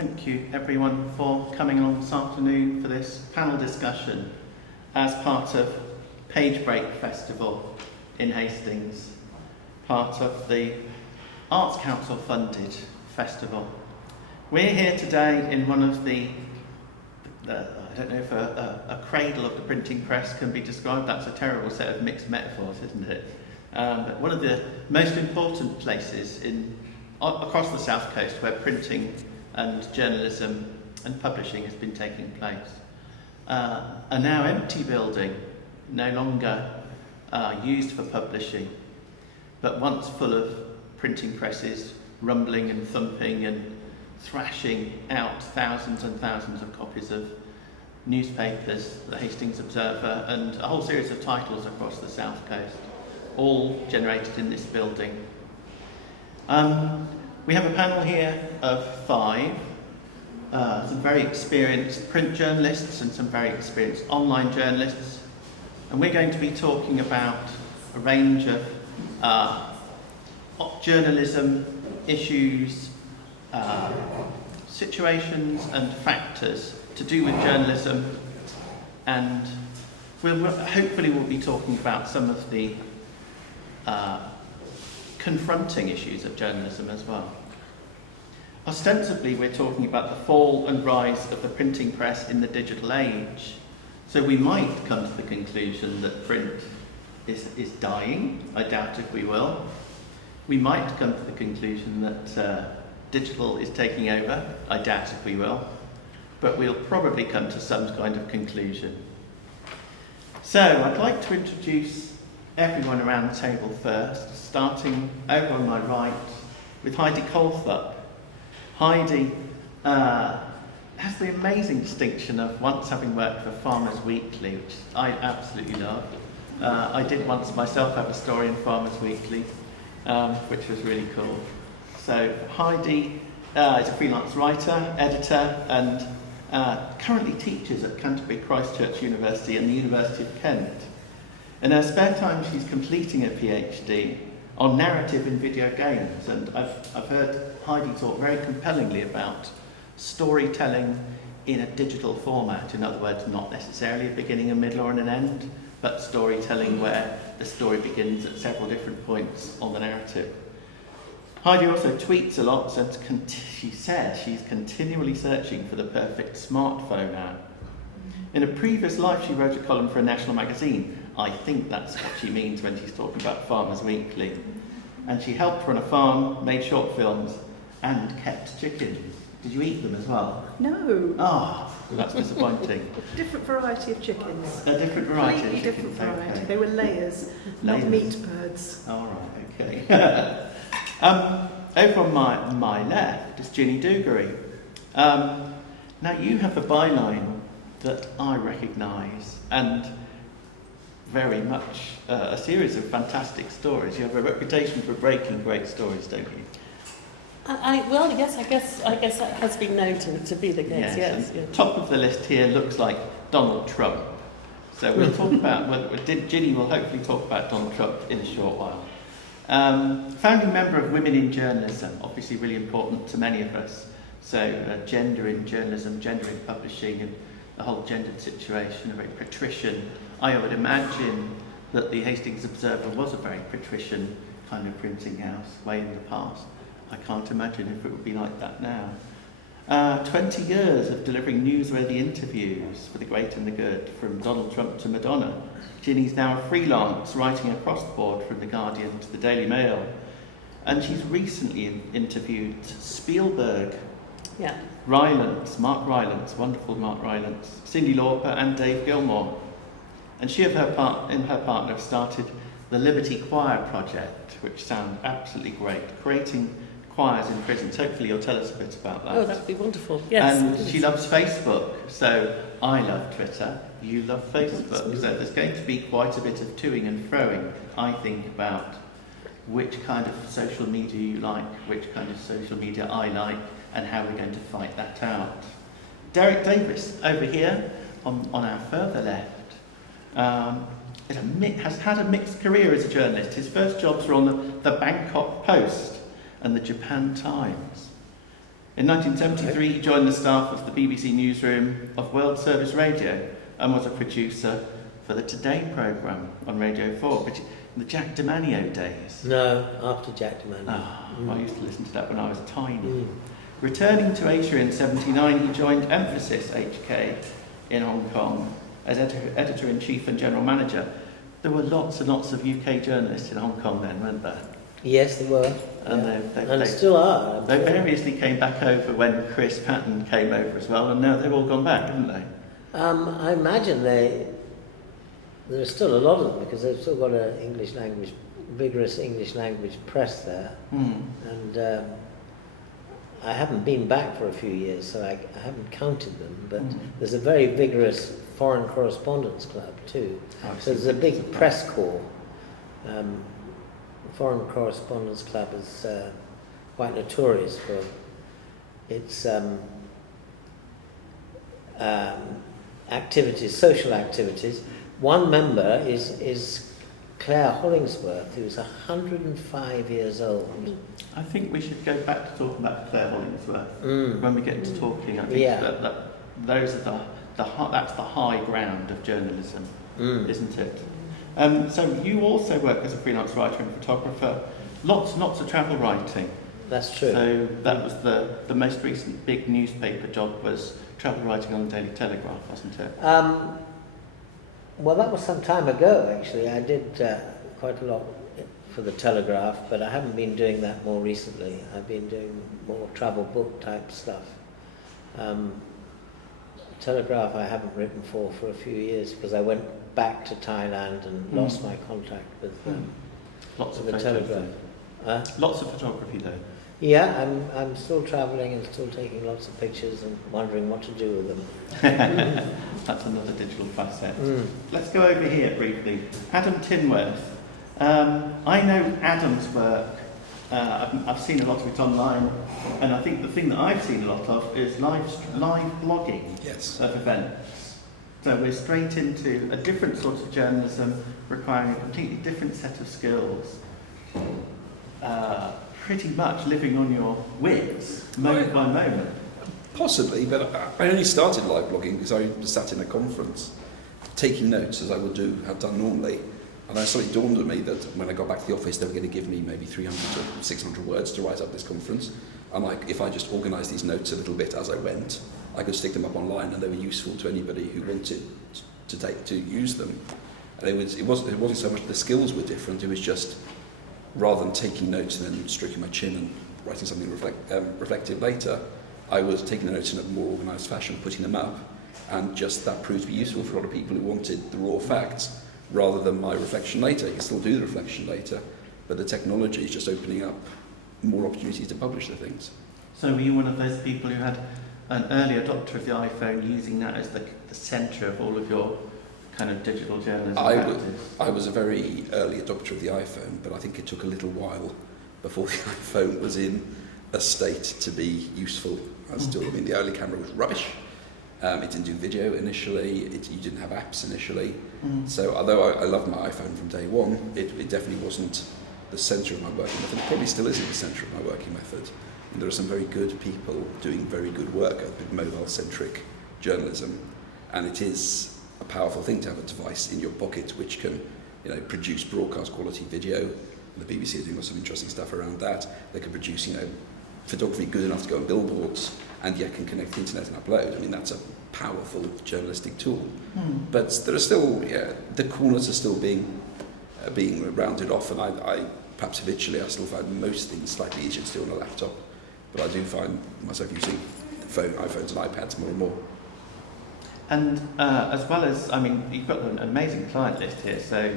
Thank you everyone for coming along this afternoon for this panel discussion as part of Page Break Festival in Hastings, part of the Arts Council funded festival. We're here today in one of the I don't know if a cradle of the printing press can be described. That's a terrible set of mixed metaphors, isn't it? But one of the most important places across the South Coast where printing and journalism and publishing has been taking place. A now empty building, no longer used for publishing, but once full of printing presses rumbling and thumping and thrashing out thousands and thousands of copies of newspapers, the Hastings Observer, and a whole series of titles across the South Coast, all generated in this building. We have a panel here of 5, some very experienced print journalists and some very experienced online journalists, and we're going to be talking about a range of journalism issues, situations and factors to do with journalism, and hopefully we'll be talking about some of the confronting issues of journalism as well. Ostensibly, we're talking about the fall and rise of the printing press in the digital age. So we might come to the conclusion that print is dying. I doubt if we will. We might come to the conclusion that digital is taking over. I doubt if we will. But we'll probably come to some kind of conclusion. So I'd like to introduce everyone around the table first, starting over on my right with Heidi Colthup. Heidi has the amazing distinction of once having worked for Farmers Weekly, which I absolutely love. I did once myself have a story in Farmers Weekly, which was really cool. So Heidi is a freelance writer, editor, and currently teaches at Canterbury Christ Church University and the University of Kent. In her spare time, she's completing a PhD on narrative in video games, and I've heard Heidi talk very compellingly about storytelling in a digital format. In other words, not necessarily a beginning, a middle, or an end, but storytelling where the story begins at several different points on the narrative. Heidi also tweets a lot, and she said she's continually searching for the perfect smartphone app. In a previous life, she wrote a column for a national magazine. I think that's what she means when she's talking about Farmers Weekly. And she helped run a farm, made short films, and kept chickens. Did you eat them as well? No. Ah, that's disappointing. Different variety of chickens. A different variety. Completely different variety. Okay. They were layers, not meat birds. All right, okay. Over on my left is Ginny Dugarry. Now you have a byline that I recognise, and very much a series of fantastic stories. You have a reputation for breaking great stories, don't you? Well, yes, I guess that has been known to be the case. Yes. Top of the list here looks like Donald Trump. So we'll talk about. Ginny will hopefully talk about Donald Trump in a short while. Founding member of Women in Journalism, obviously really important to many of us. So gender in journalism, gender in publishing, and the whole gendered situation, a very patrician. I would imagine that the Hastings Observer was a very patrician kind of printing house way in the past. I can't imagine if it would be like that now. 20 years of delivering newsworthy interviews for the great and the good, from Donald Trump to Madonna. Ginny's now a freelance, writing across the board from The Guardian to the Daily Mail. And she's recently interviewed Spielberg, Mark Rylance, wonderful Mark Rylance, Cyndi Lauper and Dave Gilmore. And she and her partner have started the Liberty Choir Project, which sounds absolutely great, creating choirs in prisons. Hopefully you'll tell us a bit about that. Oh, that'd be wonderful. Yes. And she loves Facebook, so I love Twitter, you love Facebook. So there's going to be quite a bit of toing and froing, I think, about which kind of social media you like, which kind of social media I like, and how we're going to fight that out. Derek Davis, over here, on our further left, has had a mixed career as a journalist. His first jobs were on the Bangkok Post and the Japan Times. In 1973, he joined the staff of the BBC newsroom of World Service Radio and was a producer for the Today programme on Radio 4, which in the Jack Demanio days. No, after Jack Demanio. I used to listen to that when I was tiny. Returning to Asia in 79, he joined Emphasis HK in Hong Kong as editor-in-chief and general manager. There were lots and lots of UK journalists in Hong Kong then, weren't there? Yes, they were. And And still are. they variously came back over when Chris Patton came over as well, and now they've all gone back, haven't they? I imagine there's still a lot of them because they've still got a vigorous English language press there. And I haven't been back for a few years, so I haven't counted them, but there's a very vigorous foreign correspondence club too. So there's a big press corps. Foreign Correspondence Club is quite notorious for its activities, social activities. One member is Claire Hollingsworth, who's 105 years old. I think we should go back to talking about Claire Hollingsworth when we get to talking. I think that those are that's the high ground of journalism, isn't it? So you also work as a freelance writer and photographer. Lots of travel writing. That's true. So that was the most recent big newspaper job was travel writing on the Daily Telegraph, wasn't it? Well, that was some time ago, actually. I did quite a lot for the Telegraph, but I haven't been doing that more recently. I've been doing more travel book type stuff. Telegraph I haven't written for a few years because I went back to Thailand and lost my contact with Lots of the Telegraph. Lots of photography though. Yeah, I'm still travelling and still taking lots of pictures and wondering what to do with them. That's another digital facet. Let's go over here briefly. Adam Tinworth. I know Adam's work. I've seen a lot of it online, and I think the thing that I've seen a lot of is live blogging of events. So we're straight into a different sort of journalism requiring a completely different set of skills. Pretty much living on your wits, moment by moment. Possibly, but I only started live blogging because I was sat in a conference taking notes as I would have done normally. And then it suddenly dawned on me that when I got back to the office, they were going to give me maybe 300 to 600 words to write up this conference. And if I just organised these notes a little bit as I went, I could stick them up online and they were useful to anybody who wanted to use them. And it wasn't so much the skills were different, it was just rather than taking notes and then stroking my chin and writing something reflective later, I was taking the notes in a more organised fashion, putting them up, and just that proved to be useful for a lot of people who wanted the raw facts rather than my reflection later. You can still do the reflection later, but the technology is just opening up more opportunities to publish the things. So were you one of those people who had an early adopter of the iPhone, using that as the centre of all of your kind of digital journalism practice? I was a very early adopter of the iPhone, but I think it took a little while before the iPhone was in a state to be useful. The early camera was rubbish. It didn't do video initially. You didn't have apps initially. So although I loved my iPhone from day one, it definitely wasn't the centre of my working method. It probably still isn't the centre of my working method. And there are some very good people doing very good work at mobile-centric journalism, and it is a powerful thing to have a device in your pocket which can, produce broadcast quality video. The BBC are doing lots of interesting stuff around that. They can produce, photography good enough to go on billboards, and yet can connect to the internet and upload. I mean, that's a powerful journalistic tool. But there are still, the corners are still being rounded off, and I perhaps habitually I still find most things slightly easier to do on a laptop. But I do find myself using iPhones and iPads more and more. And as well as, you've got an amazing client list here, so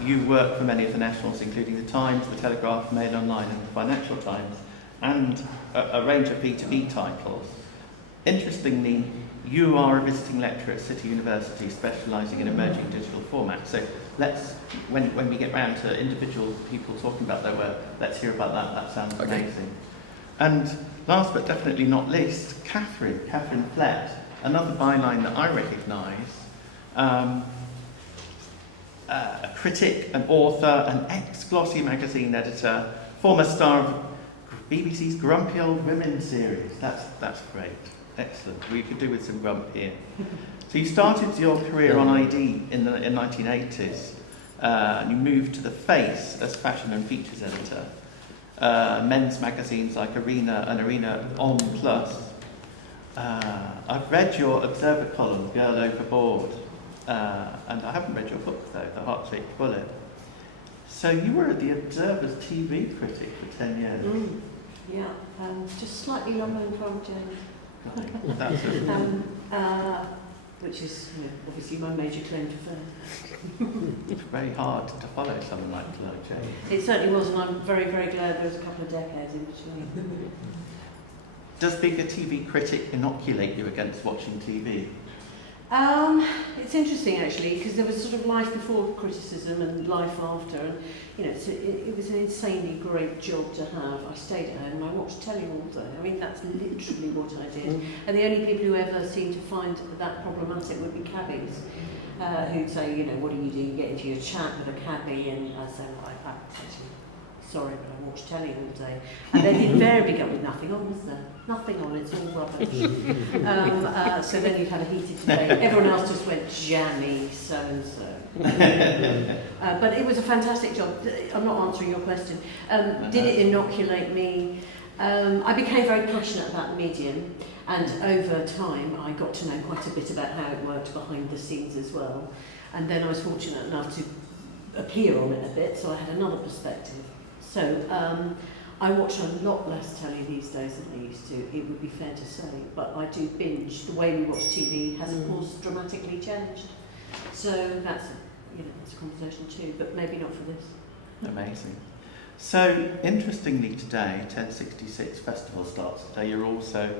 you work for many of the nationals, including the Times, the Telegraph, Mail Online and the Financial Times, and a range of B2B titles. Interestingly, you are a visiting lecturer at City University specialising in emerging digital formats. So when we get round to individual people talking about their work, let's hear about that. That sounds amazing. And last but definitely not least, Catherine Flett, another byline that I recognise, a critic, an author, an ex-Glossy magazine editor, former star of BBC's Grumpy Old Women series. That's great. Excellent. We could do with some grump here. So you started your career on ID in the 1980s. And you moved to The Face as fashion and features editor. Men's magazines like Arena and Arena On Plus. I've read your Observer column, Girl Overboard, and I haven't read your book though, The Heart-Shaped Bullet. So you were the Observer's TV critic for 10 years. Yeah, just slightly longer than Farmer James. That's which is obviously my major claim to fame. It's very hard to follow someone like James. It certainly was, and I'm very, very glad there was a couple of decades in between. Does being a TV critic inoculate you against watching TV? It's interesting actually, because there was sort of life before criticism and life after, and it was an insanely great job to have. I stayed at home and I watched telly all day. I mean, that's literally what I did. And the only people who ever seemed to find that problematic would be cabbies, who'd say, what do you do? You get into your chat with a cabbie, and I say, well, I'm actually sorry, but I watch telly all day. And then invariably go with nothing on, was there? Nothing on, it's all rubbish. So then you've had a heated debate. Everyone else just went jammy, so-and-so. But it was a fantastic job. I'm not answering your question. Did it inoculate me? I became very passionate about the medium, and over time I got to know quite a bit about how it worked behind the scenes as well. And then I was fortunate enough to appear on it a bit, so I had another perspective. So I watch a lot less telly these days than I used to, it would be fair to say, but I do binge. The way we watch TV has, of course, dramatically changed. So that's a conversation too, but maybe not for this. Amazing. So, interestingly today, 1066 Festival starts today. You're also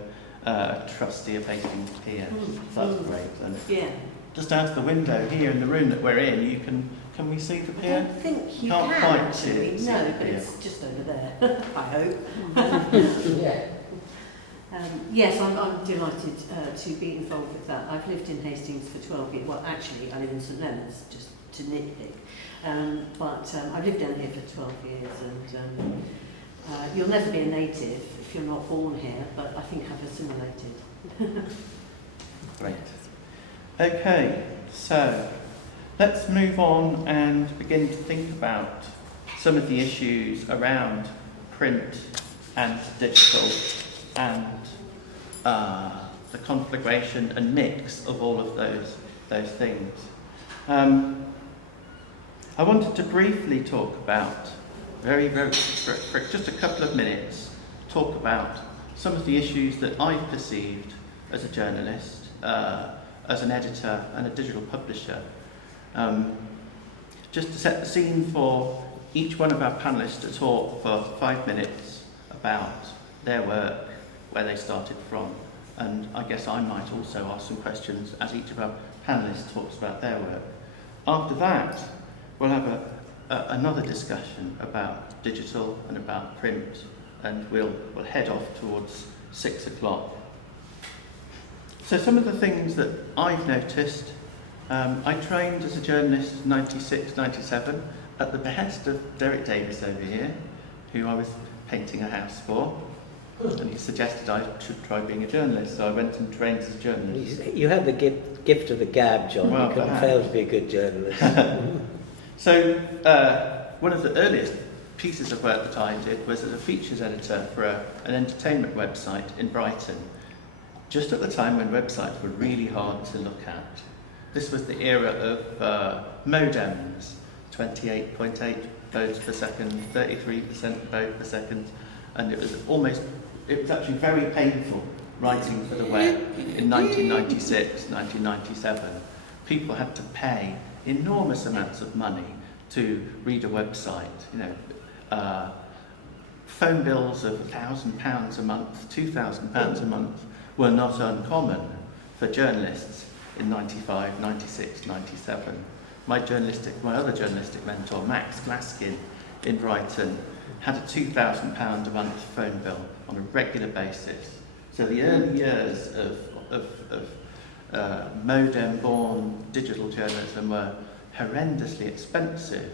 a trustee of Hastings Pier. That's great. And yeah. Just out of the window here in the room that we're in, you can we see the I pier? don't think you Can't can quite actually, see no, the but pier. it's just over there, I hope. Yeah. Yes, I'm delighted to be involved with that. I've lived in Hastings for 12 years. Well, actually, I live in St Leonard's, just to nitpick. But I've lived down here for 12 years, and you'll never be a native if you're not born here, but I think I've assimilated. Great. Okay, so let's move on and begin to think about some of the issues around print and digital and the conflagration and mix of all of those things. I wanted to briefly talk about, for just a couple of minutes, talk about some of the issues that I've perceived as a journalist, as an editor and a digital publisher. Just to set the scene for each one of our panellists to talk for 5 minutes about their work, where they started from, and I guess I might also ask some questions as each of our panellists talks about their work. After that, we'll have another discussion about digital and about print, and we'll head off towards 6 o'clock. So some of the things that I've noticed, I trained as a journalist in 96, 97 at the behest of Derek Davis over here, who I was painting a house for, and he suggested I should try being a journalist, so I went and trained as a journalist. You had the gift of the gab, John. Well, you couldn't perhaps. fail to be a good journalist. So one of the earliest pieces of work that I did was as a features editor for an entertainment website in Brighton, just at the time when websites were really hard to look at. This was the era of modems, 28.8 bodes per second, 33% bode per second, and it was actually very painful writing for the web in 1996, 1997. People had to pay enormous amounts of money to read a website. Phone bills of £1,000 a month, £2,000 a month were not uncommon for journalists in 95, 96, 97. My other journalistic mentor, Max Glaskin in Brighton, had a £2,000 a month phone bill on a regular basis. So the early years of modem-born digital journalism were horrendously expensive.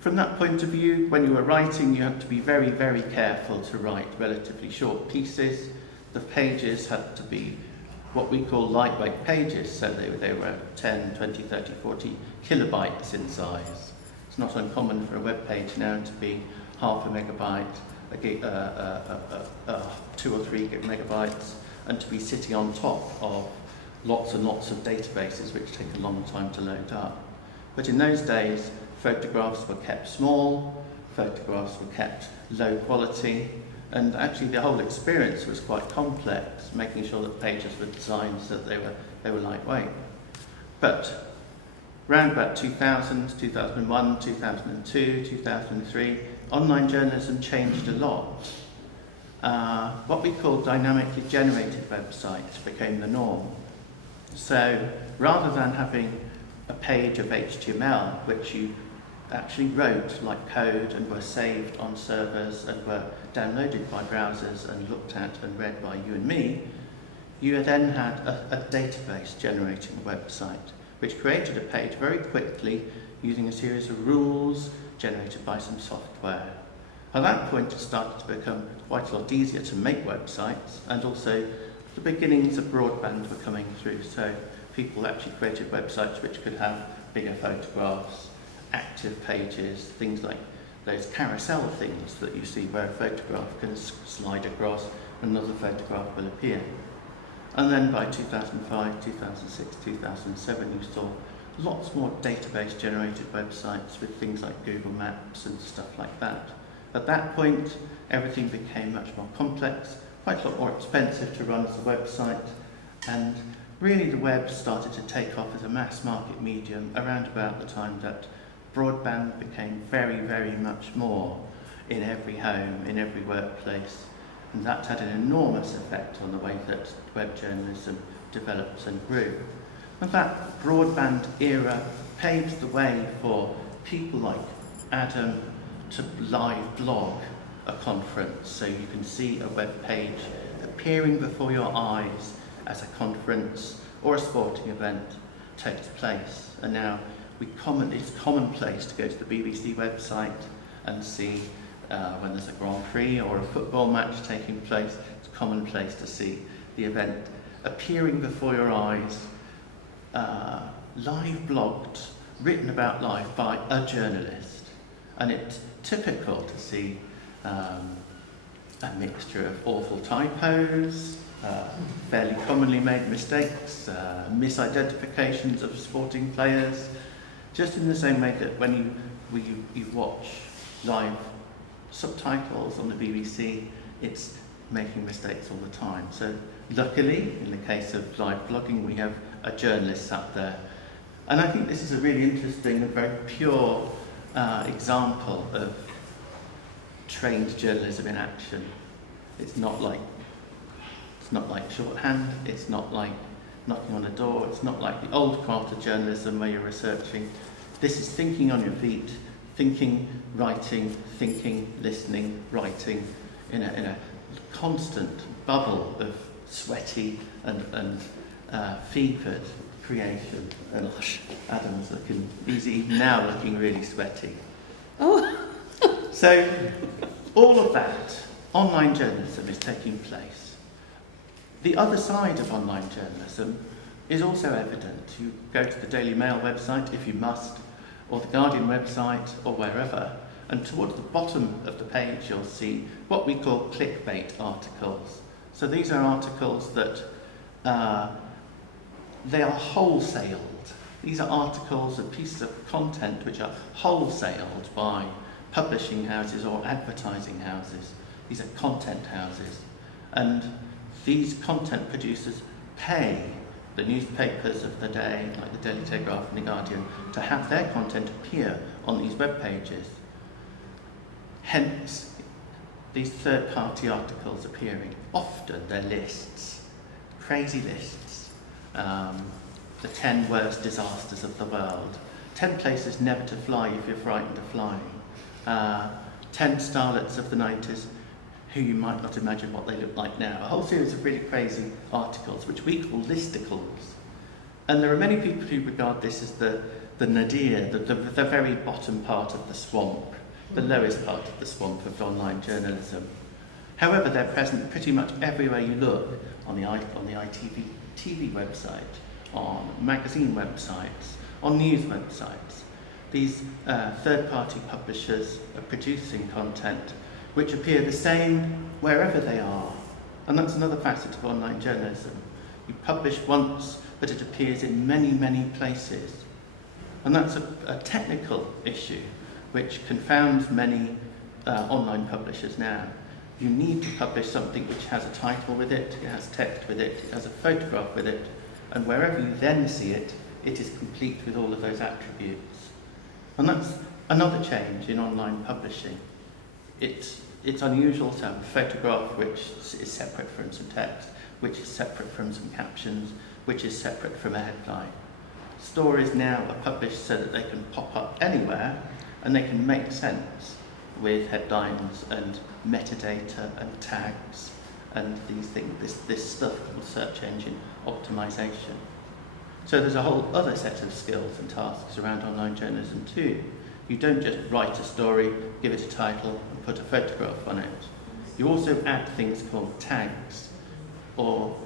From that point of view, when you were writing, you had to be very, very careful to write relatively short pieces. The pages had to be what we call lightweight pages, so they were 10, 20, 30, 40 kilobytes in size. It's not uncommon for a web page now to be half a megabyte, 2 or 3 megabytes, and to be sitting on top of lots and lots of databases which take a long time to load up. But in those days, photographs were kept small, photographs were kept low quality, and actually the whole experience was quite complex, making sure that pages were designed so that they were lightweight. But around about 2000, 2001, 2002, 2003, online journalism changed a lot. What we call dynamically generated websites became the norm. So rather than having a page of HTML which you actually wrote like code and were saved on servers and were downloaded by browsers and looked at and read by you and me, you then had a database generating a website which created a page very quickly using a series of rules generated by some software. At that point, it started to become quite a lot easier to make websites, and also the beginnings of broadband were coming through, so people actually created websites which could have bigger photographs, active pages, things like those carousel things that you see where a photograph can slide across and another photograph will appear. And then by 2005, 2006, 2007, you saw lots more database-generated websites with things like Google Maps and stuff like that. At that point, everything became much more complex, quite a lot more expensive to run as a website, and really the web started to take off as a mass market medium around about the time that broadband became very, very much more in every home, in every workplace, and that had an enormous effect on the way that web journalism developed and grew. And that broadband era paved the way for people like Adam to live blog a conference, so you can see a web page appearing before your eyes as a conference or a sporting event takes place. And now it's commonplace to go to the BBC website and see when there's a Grand Prix or a football match taking place. It's commonplace to see the event appearing before your eyes, live blogged, written about live by a journalist. And it's typical to see a mixture of awful typos, fairly commonly made mistakes, misidentifications of sporting players, just in the same way that when you watch live subtitles on the BBC, it's making mistakes all the time. So luckily, in the case of live blogging, we have a journalist sat there. And I think this is a really interesting and very pure example of trained journalism in action. It's not like shorthand, it's not like knocking on a door, it's not like the old craft of journalism where you're researching. This is thinking on your feet, thinking, writing, thinking, listening, writing, in a constant bubble of sweaty and fevered creation. And Adam's he's even now looking really sweaty. Oh. So all of that, online journalism is taking place. The other side of online journalism is also evident. You go to the Daily Mail website, if you must, or the Guardian website, or wherever, and towards the bottom of the page you'll see what we call clickbait articles. So these are articles that they are wholesaled. These are articles and pieces of content which are wholesaled by publishing houses or advertising houses. These are content houses. And these content producers pay the newspapers of the day, like the Daily Telegraph and the Guardian, to have their content appear on these web pages. Hence, these third-party articles appearing. Often they're lists, crazy lists. The 10 worst disasters of the world. 10 places never to fly if you're frightened of flying. 10 starlets of the 90s who you might not imagine what they look like now. A whole series of really crazy articles, which we call listicles. And there are many people who regard this as the the nadir, the very bottom part of the swamp, the lowest part of the swamp of online journalism. However, they're present pretty much everywhere you look, on the ITV TV website, on magazine websites, on news websites. These third-party publishers are producing content which appear the same wherever they are. And that's another facet of online journalism. You publish once, but it appears in many, many places. And that's a technical issue which confounds many online publishers now. You need to publish something which has a title with it, it has text with it, it has a photograph with it, and wherever you then see it, it is complete with all of those attributes. And that's another change in online publishing. It's unusual to have a photograph which is separate from some text, which is separate from some captions, which is separate from a headline. Stories now are published so that they can pop up anywhere and they can make sense with headlines and metadata and tags and these things, this stuff called search engine optimization. So there's a whole other set of skills and tasks around online journalism too. You don't just write a story, give it a title and put a photograph on it. You also add things called tags, or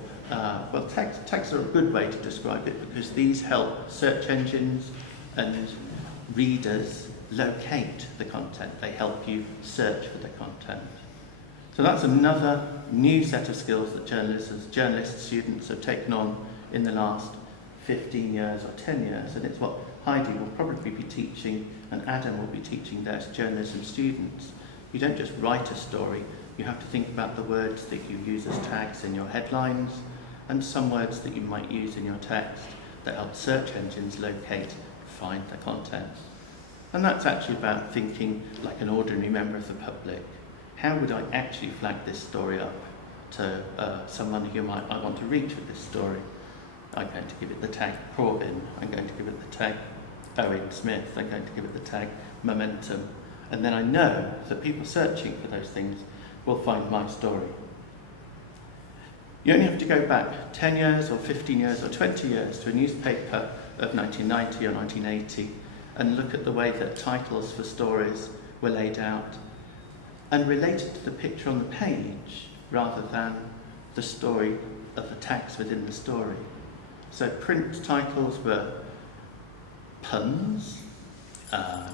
tags are a good way to describe it because these help search engines and readers locate the content. They help you search for the content. So that's another new set of skills that journalist students have taken on in the last 15 years or 10 years, and it's what Heidi will probably be teaching and Adam will be teaching their journalism students. You don't just write a story, you have to think about the words that you use as tags in your headlines and some words that you might use in your text that help search engines locate, find the content. And that's actually about thinking like an ordinary member of the public. How would I actually flag this story up to someone who I want to reach with this story? I'm going to give it the tag Corbyn, I'm going to give it the tag Owen Smith, I'm going to give it the tag Momentum, and then I know that people searching for those things will find my story. You only have to go back 10 years or 15 years or 20 years to a newspaper of 1990 or 1980 and look at the way that titles for stories were laid out and relate it to the picture on the page rather than the story of the tags within the story. So print titles were puns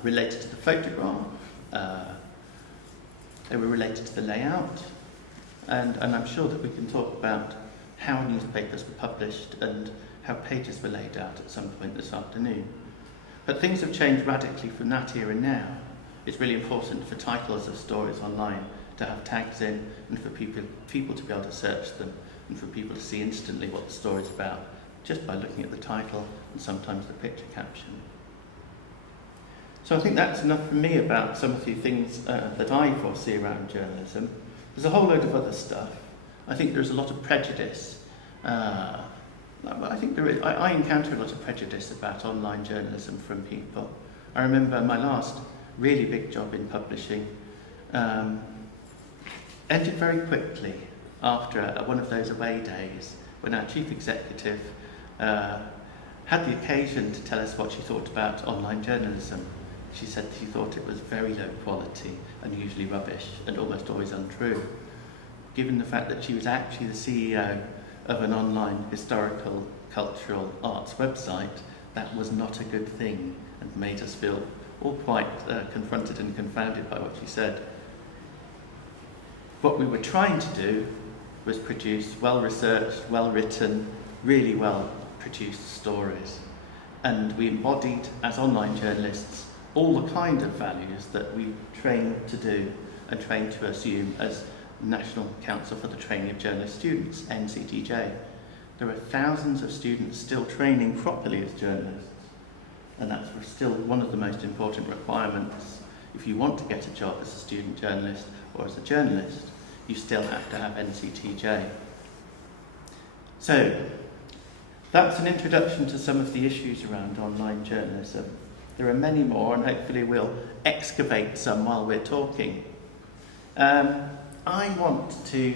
related to the photograph, they were related to the layout, and I'm sure that we can talk about how newspapers were published and how pages were laid out at some point this afternoon. But things have changed radically from that era now. It's really important for titles of stories online to have tags in and for people to be able to search them and for people to see instantly what the story's about just by looking at the title and sometimes the picture caption. So I think that's enough for me about some of the things that I foresee around journalism. There's a whole load of other stuff. I think there's a lot of prejudice. I think there is. I encounter a lot of prejudice about online journalism from people. I remember my last really big job in publishing ended very quickly after one of those away days when our chief executive had the occasion to tell us what she thought about online journalism. She said she thought it was very low quality and usually rubbish and almost always untrue. Given the fact that she was actually the CEO of an online historical, cultural arts website, that was not a good thing and made us feel all quite confronted and confounded by what she said. What we were trying to do was produce well-researched, well-written, really well-produced stories. And we embodied, as online journalists, all the kind of values that we train to do and train to assume as National Council for the Training of Journalist Students, NCTJ. There are thousands of students still training properly as journalists, and that's still one of the most important requirements. If you want to get a job as a student journalist or as a journalist, you still have to have NCTJ. So, that's an introduction to some of the issues around online journalism. There are many more, and hopefully we'll excavate some while we're talking. I want to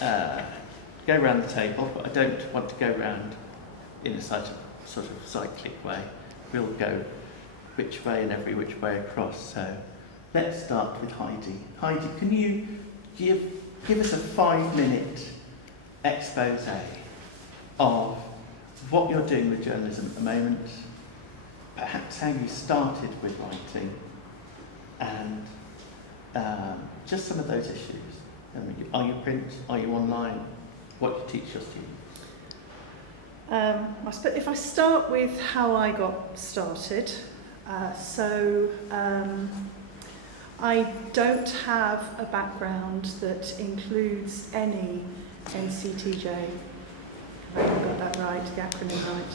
go around the table, but I don't want to go around in a sort of cyclic way. we'll go which way and every which way across. So let's start with Heidi. Heidi, can you give us a 5-minute expose of what you're doing with journalism at the moment, perhaps how you started with writing, and just some of those issues. Are you print? Are you online? What do you teach your students? I suppose if I start with how I got started, I don't have a background that includes any NCTJ. I got that right, the acronym right.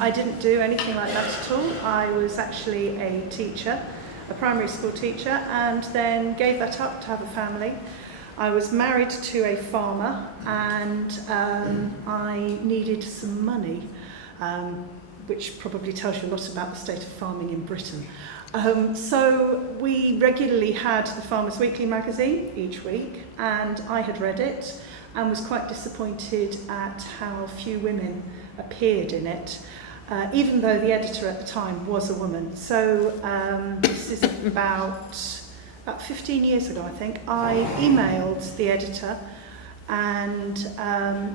I didn't do anything like that at all. I was actually a teacher, a primary school teacher, and then gave that up to have a family. I was married to a farmer, and I needed some money, which probably tells you a lot about the state of farming in Britain. So we regularly had the Farmers Weekly magazine each week, and I had read it and was quite disappointed at how few women appeared in it, even though the editor at the time was a woman. So this is about 15 years ago, I think. I emailed the editor and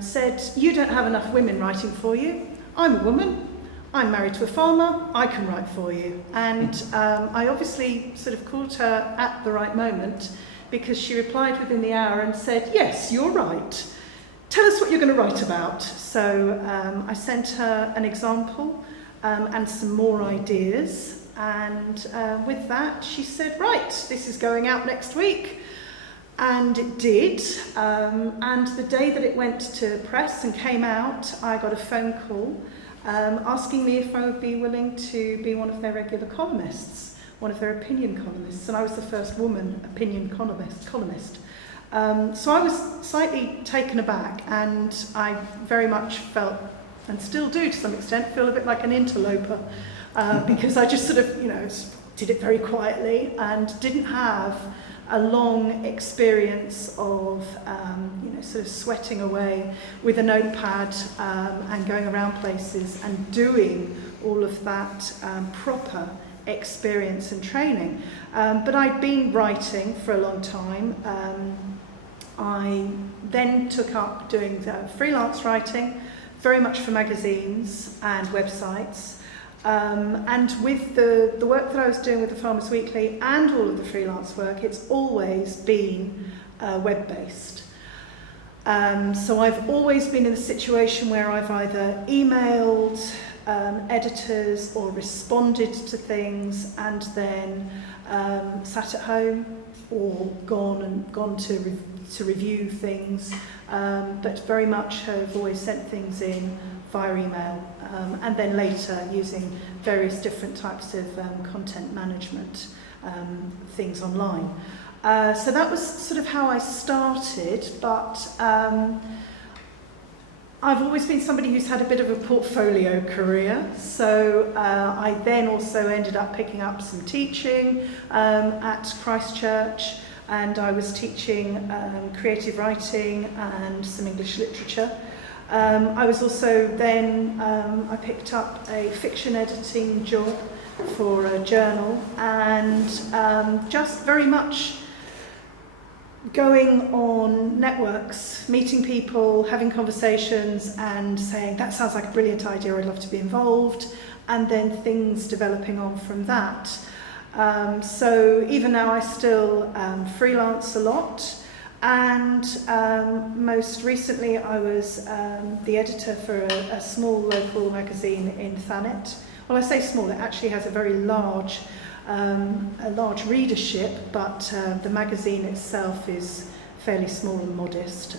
said, "You don't have enough women writing for you. I'm a woman. I'm married to a farmer, I can write for you." And I obviously sort of called her at the right moment, because she replied within the hour and said, "Yes, you're right. Tell us what you're going to write about." So I sent her an example and some more ideas. And with that, she said, "Right, this is going out next week." And it did. And the day that it went to press and came out, I got a phone call asking me if I would be willing to be one of their regular columnists, one of their opinion columnists, and I was the first woman opinion columnist. So I was slightly taken aback, and I very much felt, and still do to some extent, feel a bit like an interloper, because I just sort of, did it very quietly and didn't have a long experience of, sort of sweating away with a notepad and going around places and doing all of that proper experience and training. But I'd been writing for a long time. I then took up doing freelance writing, very much for magazines and websites. And with the work that I was doing with the Farmers Weekly and all of the freelance work, it's always been web-based. So I've always been in a situation where I've either emailed editors or responded to things and then sat at home or gone to review things, but very much have always sent things in via email, and then later using various different types of content management things online. So that was sort of how I started, but I've always been somebody who's had a bit of a portfolio career, so I then also ended up picking up some teaching at Christchurch, and I was teaching creative writing and some English literature. I was also then, I picked up a fiction editing job for a journal, and just very much going on networks, meeting people, having conversations and saying, "That sounds like a brilliant idea, I'd love to be involved," and then things developing on from that. So even now I still freelance a lot. And most recently I was the editor for a small local magazine in Thanet. Well, I say small, it actually has a very large readership, but the magazine itself is fairly small and modest.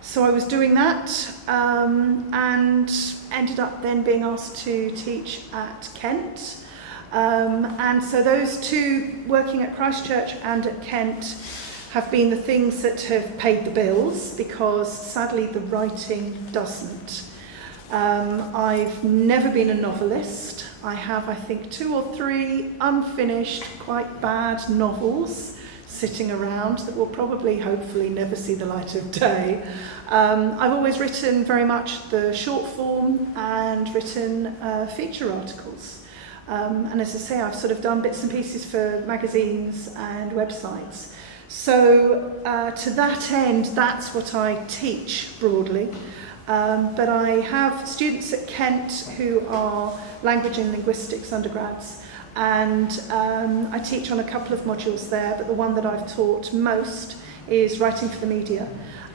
So I was doing that and ended up then being asked to teach at Kent. And so those two, working at Christchurch and at Kent, have been the things that have paid the bills, because sadly the writing doesn't. I've never been a novelist. I have, I think, 2 or 3 unfinished, quite bad novels sitting around that will probably, hopefully, never see the light of day. I've always written very much the short form and written feature articles. And as I say, I've sort of done bits and pieces for magazines and websites. So to that end, that's what I teach broadly. But I have students at Kent who are language and linguistics undergrads, and I teach on a couple of modules there, but the one that I've taught most is writing for the media.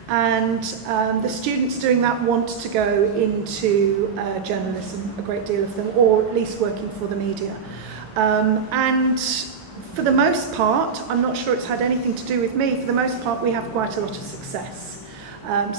And the students doing that want to go into journalism, a great deal of them, or at least working for the media. And for the most part, I'm not sure it's had anything to do with me, for the most part we have quite a lot of success.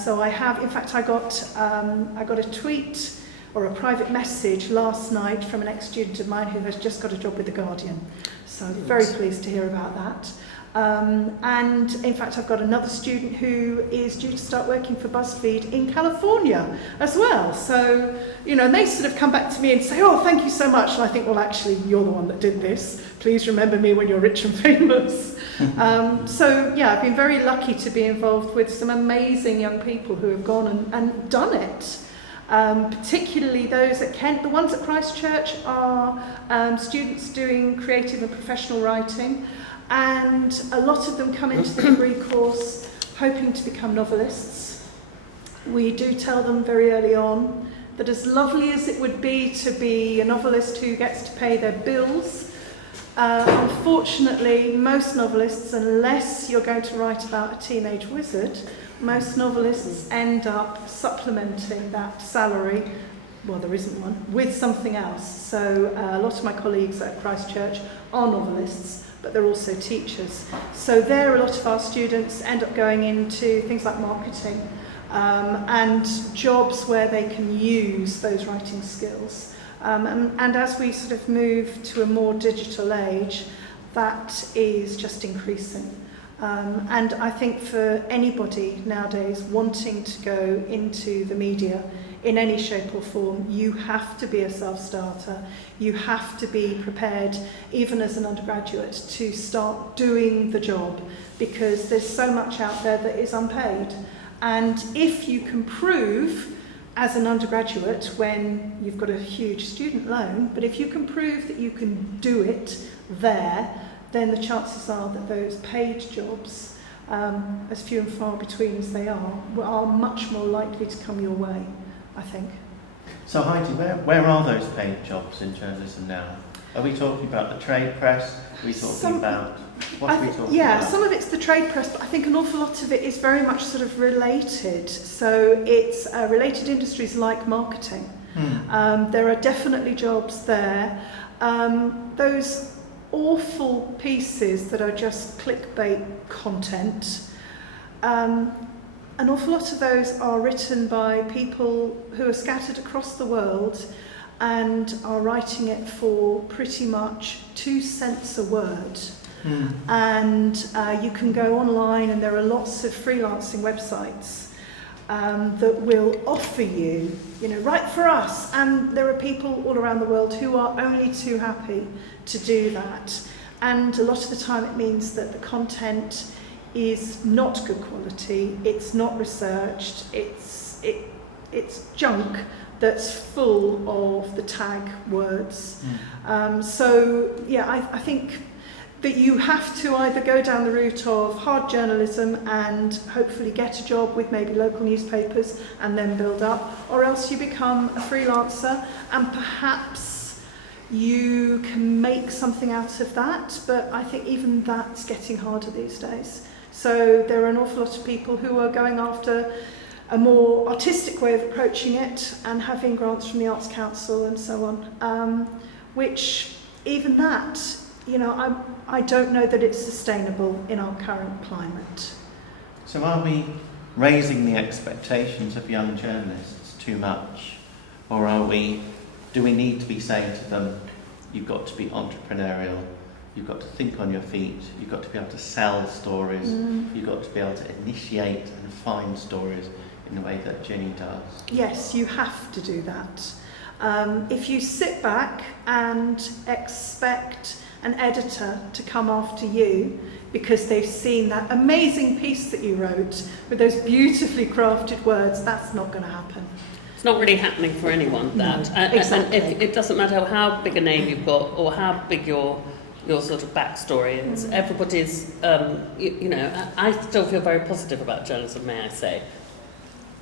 So I have, in fact I got a tweet or a private message last night from an ex-student of mine who has just got a job with The Guardian. So I'm very pleased to hear about that. And in fact I've got another student who is due to start working for BuzzFeed in California as well. So, you know, and they sort of come back to me and say, oh, thank you so much. And I think, well, actually, you're the one that did this. Please remember me when you're rich and famous. So, yeah, I've been very lucky to be involved with some amazing young people who have gone and done it. Particularly those at Kent. The ones at Christchurch are students doing creative and professional writing. And a lot of them come into the degree course hoping to become novelists. We do tell them very early on that as lovely as it would be to be a novelist who gets to pay their bills, unfortunately most novelists, unless you're going to write about a teenage wizard, most novelists end up supplementing that salary, well there isn't one, with something else. So a lot of my colleagues at Christchurch are novelists, but they're also teachers. So there, a lot of our students end up going into things like marketing and jobs where they can use those writing skills. And as we sort of move to a more digital age, that is just increasing. And I think for anybody nowadays wanting to go into the media in any shape or form, you have to be a self-starter. You have to be prepared, even as an undergraduate, to start doing the job, because there's so much out there that is unpaid. And if you can prove as an undergraduate, when you've got a huge student loan, but if you can prove that you can do it there, then the chances are that those paid jobs, as few and far between as they are much more likely to come your way, I think. So Heidi, where are those paid jobs in journalism now? Are we talking about the trade press? Are we talking about... What are we talking about? Yeah, some of it's the trade press, but I think an awful lot of it is very much sort of related. So it's related industries like marketing. There are definitely jobs there. Those awful pieces that are just clickbait content, an awful lot of those are written by people who are scattered across the world and are writing it for pretty much 2 cents a word. And you can go online and there are lots of freelancing websites that will offer you, you know, write for us. And there are people all around the world who are only too happy to do that. And a lot of the time it means that the content is not good quality, it's not researched, it's junk that's full of the tag words. So yeah, I think that you have to either go down the route of hard journalism and hopefully get a job with maybe local newspapers and then build up, or else you become a freelancer and perhaps you can make something out of that, but I think even that's getting harder these days. So there are an awful lot of people who are going after a more artistic way of approaching it and having grants from the Arts Council and so on, which even that, you know, I don't know that it's sustainable in our current climate. So are we raising the expectations of young journalists too much? Or do we need to be saying to them, you've got to be entrepreneurial, you've got to think on your feet, you've got to be able to sell stories, you've got to be able to initiate and find stories in the way that Ginny does? Yes, you have to do that. If you sit back and expect an editor to come after you, because they've seen that amazing piece that you wrote with those beautifully crafted words. That's not going to happen. It's not really happening for anyone, that. Exactly. And it doesn't matter how big a name you've got or how big your sort of backstory is. Everybody's, you know, I still feel very positive about journalism, may I say.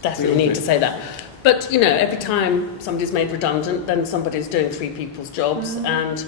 Definitely need to say that. But, you know, every time somebody's made redundant, then somebody's doing 3 people's jobs, and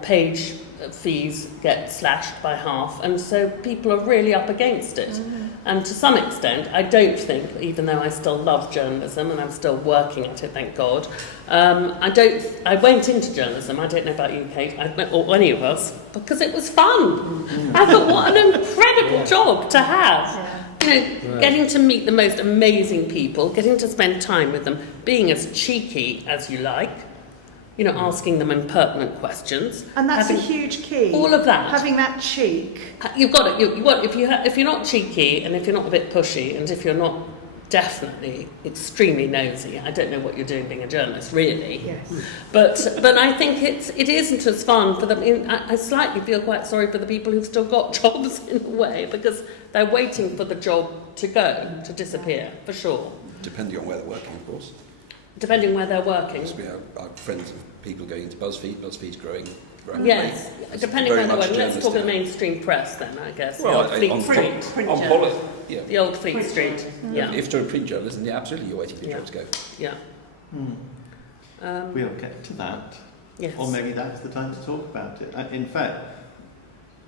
page fees get slashed by half, and so people are really up against it. And to some extent, I don't think, even though I still love journalism and I'm still working at it, thank God, I went into journalism, I don't know about you, Kate, or any of us, because it was fun. I thought, what an incredible job to have. You know, getting to meet the most amazing people, getting to spend time with them, being as cheeky as you like, you know, asking them impertinent questions. And that's a huge key. All of that. Having that cheek. You've got it. If you're not cheeky, and if you're not a bit pushy, and if you're not definitely extremely nosy, I don't know what you're doing being a journalist, really. Yes. But I think it isn't as fun for them. I slightly feel quite sorry for the people who've still got jobs in a way, because they're waiting for the job to go, to disappear, for sure. Depending on where they're working, of course. Depending where they're working. Because we have friends of people going into BuzzFeed. BuzzFeed's growing. Yes, depending very where they're much working. Let's talk the journalistic. mainstream press then, I guess. Well, the old Fleet Street. yeah. The old Fleet Street. Yeah. If you're a print journalist, then yeah, absolutely, you're waiting for your job to go. Yeah. We'll get to that. Yes. Or maybe that's the time to talk about it. In fact,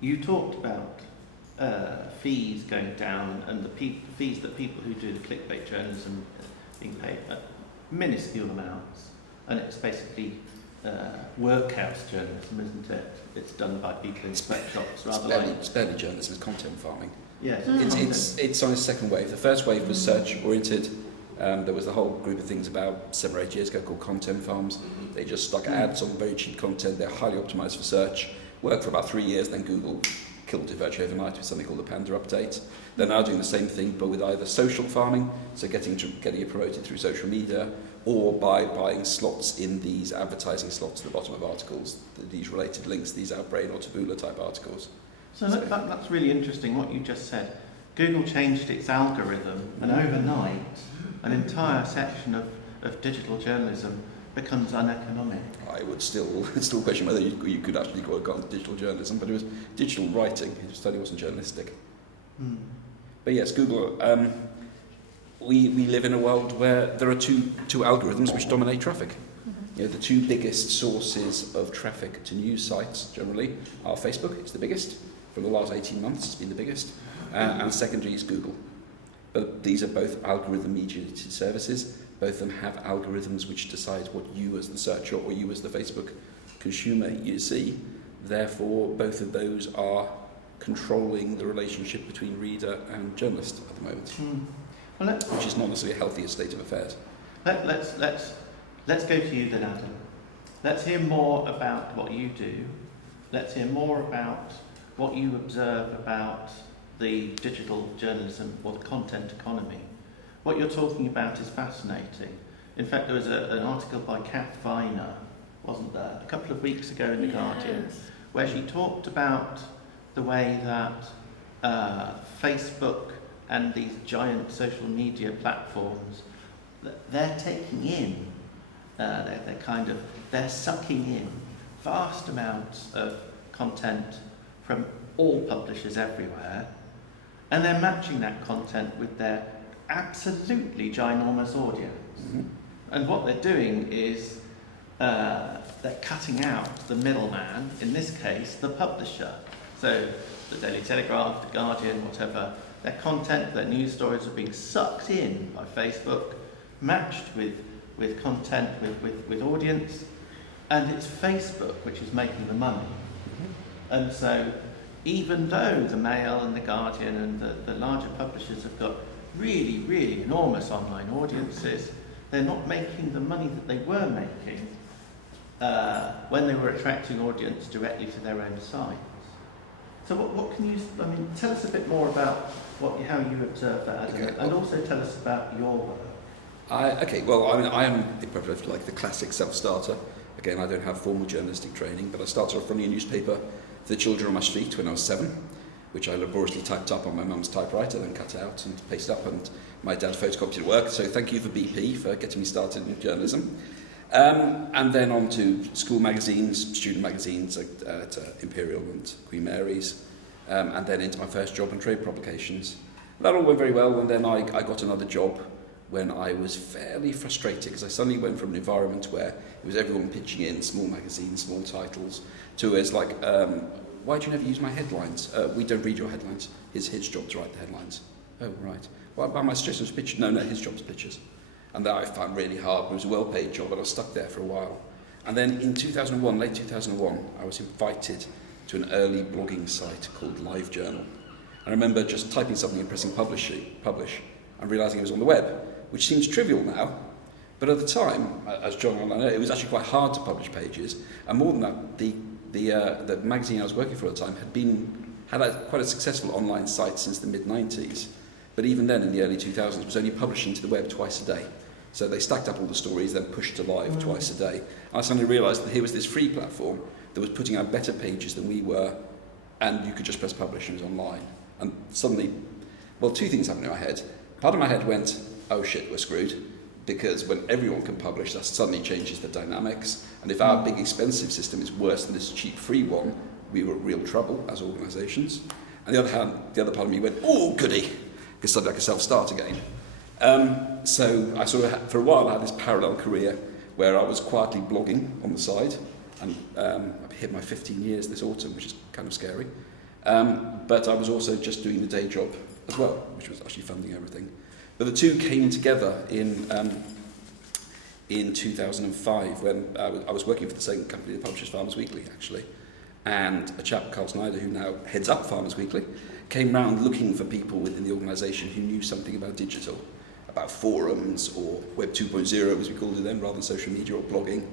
you talked about fees going down and the fees that people who do the clickbait journalism being paid minuscule amounts. And it's basically workhouse journalism, isn't it? It's done by people in sweatshops rather It's barely journalism, it's content farming. Yes, It's on its second wave. The first wave was search-oriented. There was a whole group of things about 7 or 8 years ago called content farms. They just stuck ads on very cheap content. They're highly optimized for search. Worked for about 3 years, then Google killed it virtually overnight with something called the Panda update. They're now doing the same thing, but with either social farming, so getting it promoted through social media, or by buying slots in these advertising slots at the bottom of articles, these related links, these Outbrain or Taboola type articles. So that's really interesting what you just said. Google changed its algorithm, and overnight, an entire section of digital journalism becomes uneconomic. I would still question whether you could actually call it digital journalism, but it was digital writing. It certainly wasn't journalistic. But yes, Google. We live in a world where there are two algorithms which dominate traffic. You know, the 2 biggest sources of traffic to news sites generally are Facebook. It's the biggest. For the last 18 months, it's been the biggest. And secondary is Google. But these are both algorithm-mediated services. Both of them have algorithms which decide what you as the searcher or you as the Facebook consumer you see. Therefore, both of those are controlling the relationship between reader and journalist at the moment. Well, which is not necessarily a healthier state of affairs. Let's go to you then, Adam. Let's hear more about what you do. Let's hear more about what you observe about the digital journalism or the content economy. What you're talking about is fascinating. In fact, there was an article by Kath Viner, wasn't there, a couple of weeks ago in The Guardian, where she talked about the way that Facebook and these giant social media platforms, they're taking in, they're sucking in vast amounts of content from all publishers everywhere, and they're matching that content with their absolutely ginormous audience. And what they're doing is they're cutting out the middleman, in this case, the publisher. So the Daily Telegraph, the Guardian, whatever, their content, their news stories are being sucked in by Facebook, matched with content, with audience, and it's Facebook which is making the money. And so even though the Mail and the Guardian and the larger publishers have got really, really enormous online audiences, they're not making the money that they were making when they were attracting audience directly to their own sites. So what can you, tell us a bit more about how you observe that, Adam, and also tell us about your work. I am like the classic self-starter. Again, I don't have formal journalistic training, but I started off running a newspaper for the children on my street when I was 7. which I laboriously typed up on my mum's typewriter, then cut out and pasted up, and my dad photocopied at work. So thank you for BP for getting me started in journalism. And then on to school magazines, student magazines at Imperial and Queen Mary's, and then into my first job in trade publications. That all went very well, and then I got another job when I was fairly frustrated, because I suddenly went from an environment where it was everyone pitching in, small magazines, small titles, to it's like, why do you never use my headlines? We don't read your headlines. It's his job to write the headlines. Oh, right. What about my suggestions for pictures? No, his job's pictures. And that I found really hard. It was a well-paid job, but I was stuck there for a while. And then in 2001, late 2001, I was invited to an early blogging site called LiveJournal. I remember just typing something and pressing publish, and realising it was on the web, which seems trivial now. But at the time, as John and I know, it was actually quite hard to publish pages. And more than that, the magazine I was working for at the time had quite a successful online site since the mid-90s. But even then, in the early 2000s, was only publishing to the web twice a day. So they stacked up all the stories, then pushed to live twice a day. And I suddenly realised that here was this free platform that was putting out better pages than we were, and you could just press publish and it was online. And suddenly, well, two things happened in my head. Part of my head went, oh shit, we're screwed. Because when everyone can publish, that suddenly changes the dynamics. And if our big expensive system is worse than this cheap free one, we were in real trouble as organisations. On the other hand, the other part of me went, oh, goody, because suddenly I could self-start again. So I sort of, for a while, I had this parallel career where I was quietly blogging on the side, and I've hit my 15 years this autumn, which is kind of scary. But I was also just doing the day job as well, which was actually funding everything. But the two came together in 2005 when I was working for the same company that publishes Farmers Weekly, actually. And a chap, Carl Snyder, who now heads up Farmers Weekly, came round looking for people within the organisation who knew something about digital, about forums or Web 2.0, as we called it then, rather than social media or blogging.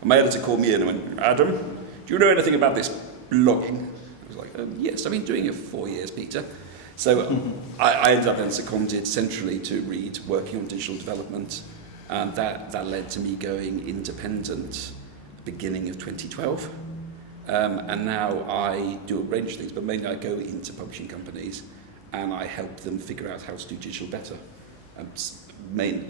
And my editor called me in and went, Adam, do you know anything about this blogging? I was like, yes, I've been doing it for 4 years, Peter. So I ended up then seconded centrally to Reed, working on digital development, and that led to me going independent beginning of 2012. And now I do a range of things, but mainly I go into publishing companies and I help them figure out how to do digital better.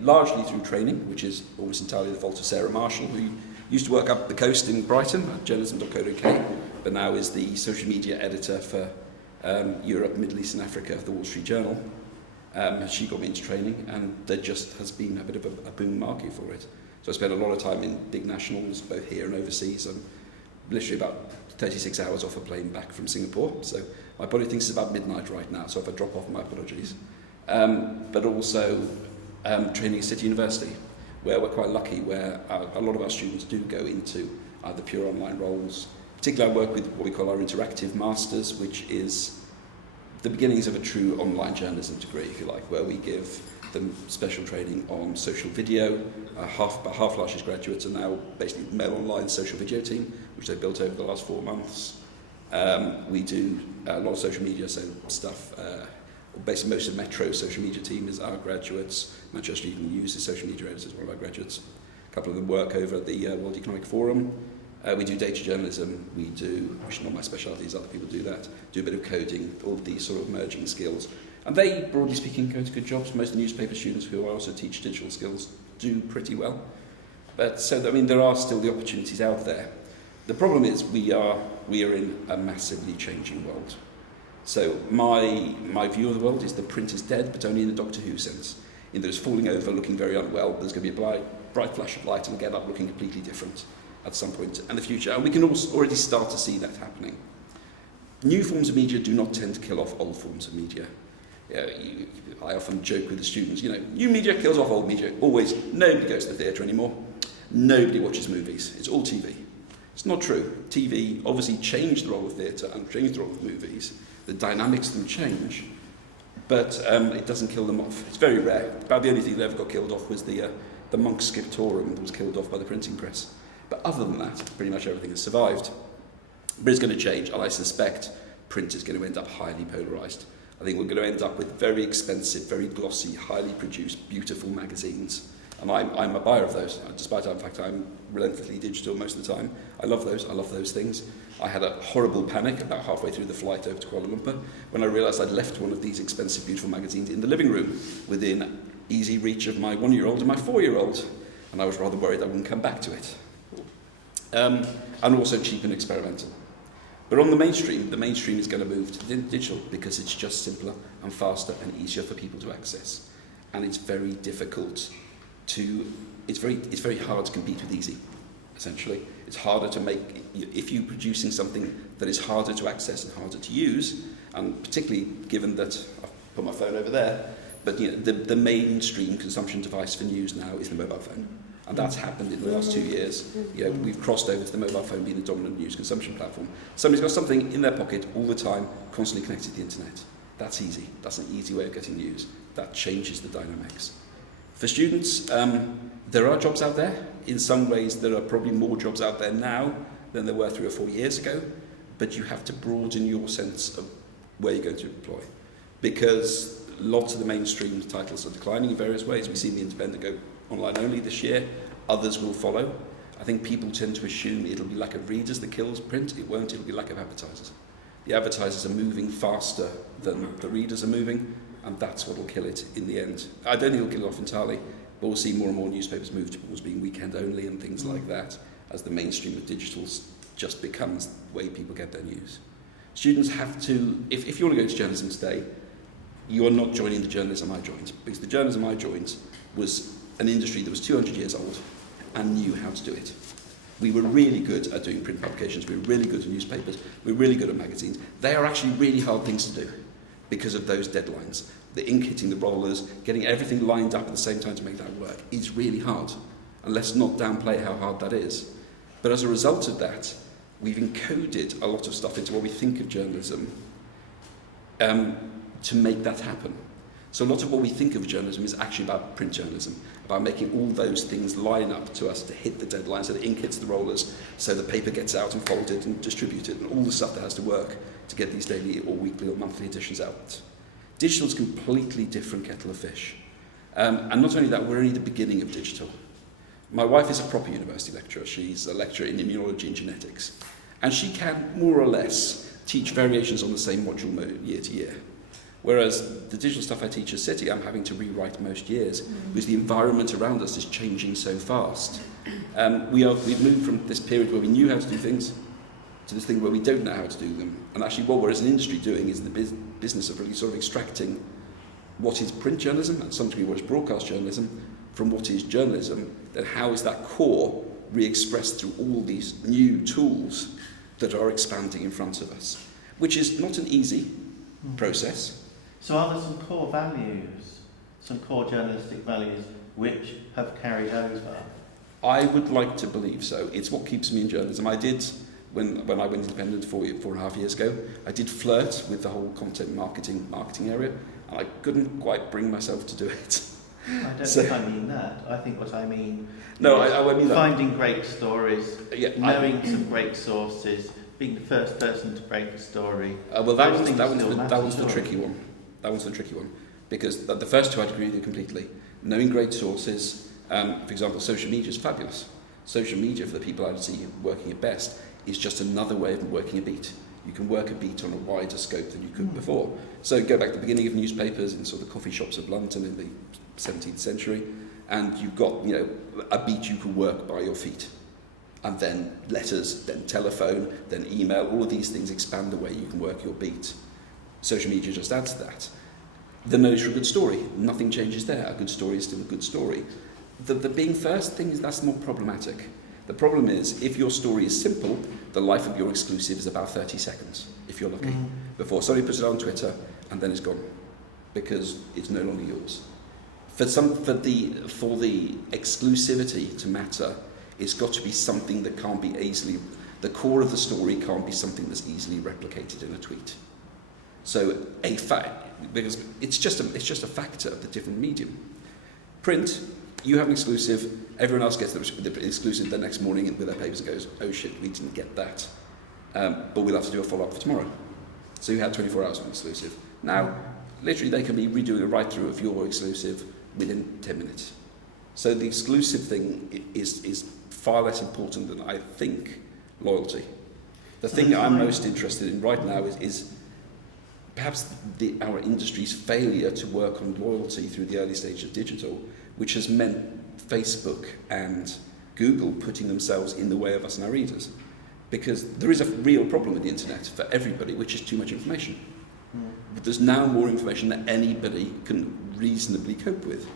Largely through training, which is almost entirely the fault of Sarah Marshall, who used to work up the coast in Brighton at journalism.co.uk, but now is the social media editor for Europe, Middle East and Africa of the Wall Street Journal. She got me into training, and there just has been a bit of a boom market for it. So I spent a lot of time in big nationals, both here and overseas, and literally about 36 hours off a plane back from Singapore. So my body thinks it's about midnight right now, so if I drop off, my apologies. But also training at City University, where we're quite lucky, where a lot of our students do go into either pure online roles. Particularly I work with what we call our interactive masters, which is the beginnings of a true online journalism degree, if you like, where we give them special training on social video. About half last year's graduates are now basically Mail Online social video team, which they built over the last 4 months. We do a lot of social media stuff. Basically, most of Metro's social media team is our graduates. Manchester Evening News is social media editors, one of our graduates. A couple of them work over at the World Economic Forum. We do data journalism, we do, which is not my speciality, other people do that, do a bit of coding, all of these sort of merging skills. And they, broadly speaking, go to good jobs. Most of the newspaper students who I also teach digital skills do pretty well. But so, I mean, there are still the opportunities out there. The problem is we are in a massively changing world. So my view of the world is the print is dead, but only in the Doctor Who sense. In that it's falling over, looking very unwell, but there's going to be a bright flash of light and we'll get up looking completely different at some point in the future. And we can already start to see that happening. New forms of media do not tend to kill off old forms of media. I often joke with the students, new media kills off old media. Always, nobody goes to the theatre anymore. Nobody watches movies. It's all TV. It's not true. TV obviously changed the role of theatre and changed the role of movies. The dynamics of them change, but it doesn't kill them off. It's very rare. About the only thing that ever got killed off was the monk scriptorum that was killed off by the printing press. But other than that, pretty much everything has survived. But it's going to change, and I suspect print is going to end up highly polarised. I think we're going to end up with very expensive, very glossy, highly produced, beautiful magazines, And I'm a buyer of those, despite the fact I'm relentlessly digital most of the time. I love those things. I had a horrible panic about halfway through the flight over to Kuala Lumpur when I realised I'd left one of these expensive, beautiful magazines in the living room within easy reach of my 1-year-old and my 4-year-old. And I was rather worried I wouldn't come back to it. And also cheap and experimental. But on the mainstream is going to move to digital because it's just simpler and faster and easier for people to access. And it's very difficult it's very hard to compete with easy, essentially. It's harder to make, if you're producing something that is harder to access and harder to use, and particularly given that, I've put my phone over there, but the mainstream consumption device for news now is the mobile phone. And that's happened in the last 2 years. We've crossed over to the mobile phone being the dominant news consumption platform. Somebody's got something in their pocket all the time, constantly connected to the internet. That's easy. That's an easy way of getting news. That changes the dynamics. For students, there are jobs out there. In some ways, there are probably more jobs out there now than there were 3 or 4 years ago, but you have to broaden your sense of where you're going to employ. Because lots of the mainstream titles are declining in various ways. We've seen the Independent go online only this year. Others will follow. I think people tend to assume it'll be lack of readers that kills print. It won't. It'll be lack of advertisers. The advertisers are moving faster than the readers are moving, and that's what will kill it in the end. I don't think it'll kill it off entirely, but we'll see more and more newspapers move towards being weekend only and things like that as the mainstream of digitals just becomes the way people get their news. Students have to, if you want to go into journalism today, you are not joining the journalism I joined, because the journalism I joined was an industry that was 200 years old and knew how to do it. We were really good at doing print publications, we were really good at newspapers, we were really good at magazines. They are actually really hard things to do because of those deadlines. The ink hitting the rollers, getting everything lined up at the same time to make that work is really hard. And let's not downplay how hard that is. But as a result of that, we've encoded a lot of stuff into what we think of journalism to make that happen. So a lot of what we think of journalism is actually about print journalism, about making all those things line up to us to hit the deadline, so the ink hits the rollers, so the paper gets out and folded and distributed, and all the stuff that has to work to get these daily or weekly or monthly editions out. Digital's a completely different kettle of fish. And not only that, we're only the beginning of digital. My wife is a proper university lecturer. She's a lecturer in immunology and genetics. And she can, more or less, teach variations on the same module year to year. Whereas the digital stuff I teach at City, I'm having to rewrite most years because the environment around us is changing so fast. We've moved from this period where we knew how to do things to this thing where we don't know how to do them. And actually what we're as an industry doing is the business of really sort of extracting what is print journalism and to some degree what is broadcast journalism from what is journalism, then how is that core re-expressed through all these new tools that are expanding in front of us, which is not an easy process. So are there some core values, some core journalistic values which have carried over? I would like to believe so. It's what keeps me in journalism. I did, when I went independent 4.5 years ago, I did flirt with the whole content marketing area, and I couldn't quite bring myself to do it. I don't think I mean that. I think what I mean I mean finding great stories, yeah, knowing some great sources, being the first person to break a story. That was the tricky one. That was the tricky one. Because the first two I'd agree with you completely. Knowing great sources, for example, social media is fabulous. Social media, for the people I see working at best, is just another way of working a beat. You can work a beat on a wider scope than you could before. So go back to the beginning of newspapers in sort of coffee shops of London in the 17th century, and you've got a beat you can work by your feet. And then letters, then telephone, then email, all of these things expand the way you can work your beat. Social media just adds to that. The nose for a good story, nothing changes there. A good story is still a good story. The being first thing is that's more problematic. The problem is, if your story is simple, the life of your exclusive is about 30 seconds, if you're lucky, before somebody puts it on Twitter and then it's gone, because it's no longer yours. For the exclusivity to matter, it's got to be something that can't be easily, the core of the story can't be something that's easily replicated in a tweet. So because it's just a factor of the different medium. Print, you have an exclusive, everyone else gets the exclusive the next morning with their papers and goes, oh shit, we didn't get that. But we'll have to do a follow-up for tomorrow. So you had 24 hours of exclusive. Now, literally they can be redoing a write-through of your exclusive within 10 minutes. So the exclusive thing is far less important than I think loyalty. The thing I'm most interested in right now is perhaps our industry's failure to work on loyalty through the early stages of digital, which has meant Facebook and Google putting themselves in the way of us and our readers. Because there is a real problem with the internet for everybody, which is too much information. But there's now more information than anybody can reasonably cope with.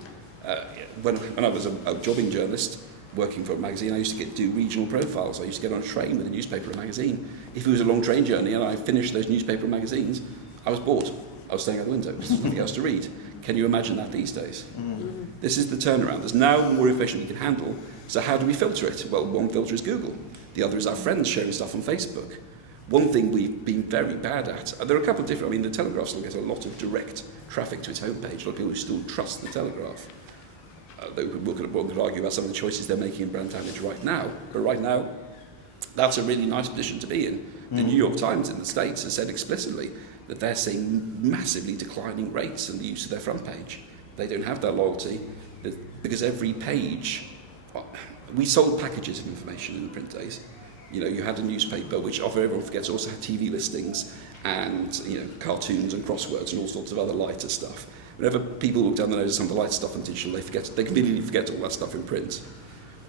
When I was a jobbing journalist working for a magazine, I used to do regional profiles. I used to get on a train with a newspaper or a magazine. If it was a long train journey and I finished those newspaper and magazines, I was bored. I was staying out the window because there's nothing else to read. Can you imagine that these days? This is the turnaround. There's now more information we can handle. So how do we filter it? Well, one filter is Google. The other is our friends sharing stuff on Facebook. One thing we've been very bad at, there are a couple of different, the Telegraph still gets a lot of direct traffic to its homepage. A lot of people still trust the Telegraph. One could argue about some of the choices they're making in brand damage right now. But right now, that's a really nice position to be in. The New York Times in the States has said explicitly that they're seeing massively declining rates in the use of their front page. They don't have that loyalty because every page... We sold packages of information in the print days. You had a newspaper, which everyone forgets also had TV listings and cartoons and crosswords and all sorts of other lighter stuff. Whenever people look down the nose at some of the lighter stuff in digital, they conveniently forget all that stuff in print.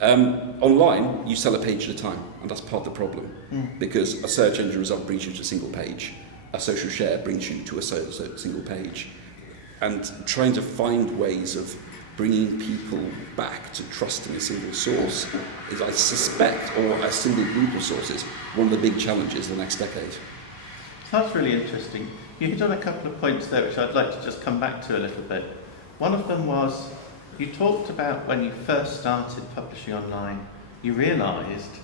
Online, you sell a page at a time, and that's part of the problem. Because a search engine result brings you to a single page. A social share brings you to a single page. And trying to find ways of bringing people back to trusting a single source is, I suspect, or a single group of sources, one of the big challenges of the next decade. That's really interesting. You hit on a couple of points there which I'd like to just come back to a little bit. One of them was, you talked about when you first started publishing online, you realised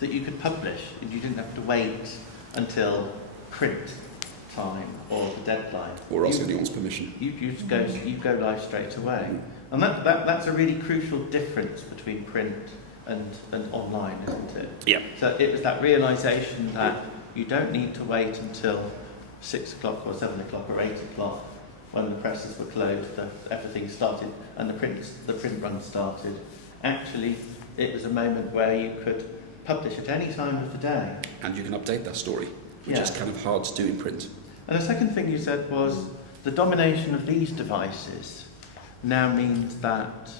that you could publish and you didn't have to wait until print time or the deadline. Or ask anyone's permission. You go live straight away. And that's a really crucial difference between print and online, isn't it? Yeah. So it was that realisation that you don't need to wait until 6 o'clock or 7 o'clock or 8 o'clock when the presses were closed, that everything started and the print run started. Actually, it was a moment where you could publish at any time of the day. And you can update that story, which is kind of hard to do in print. And the second thing you said was the domination of these devices now means that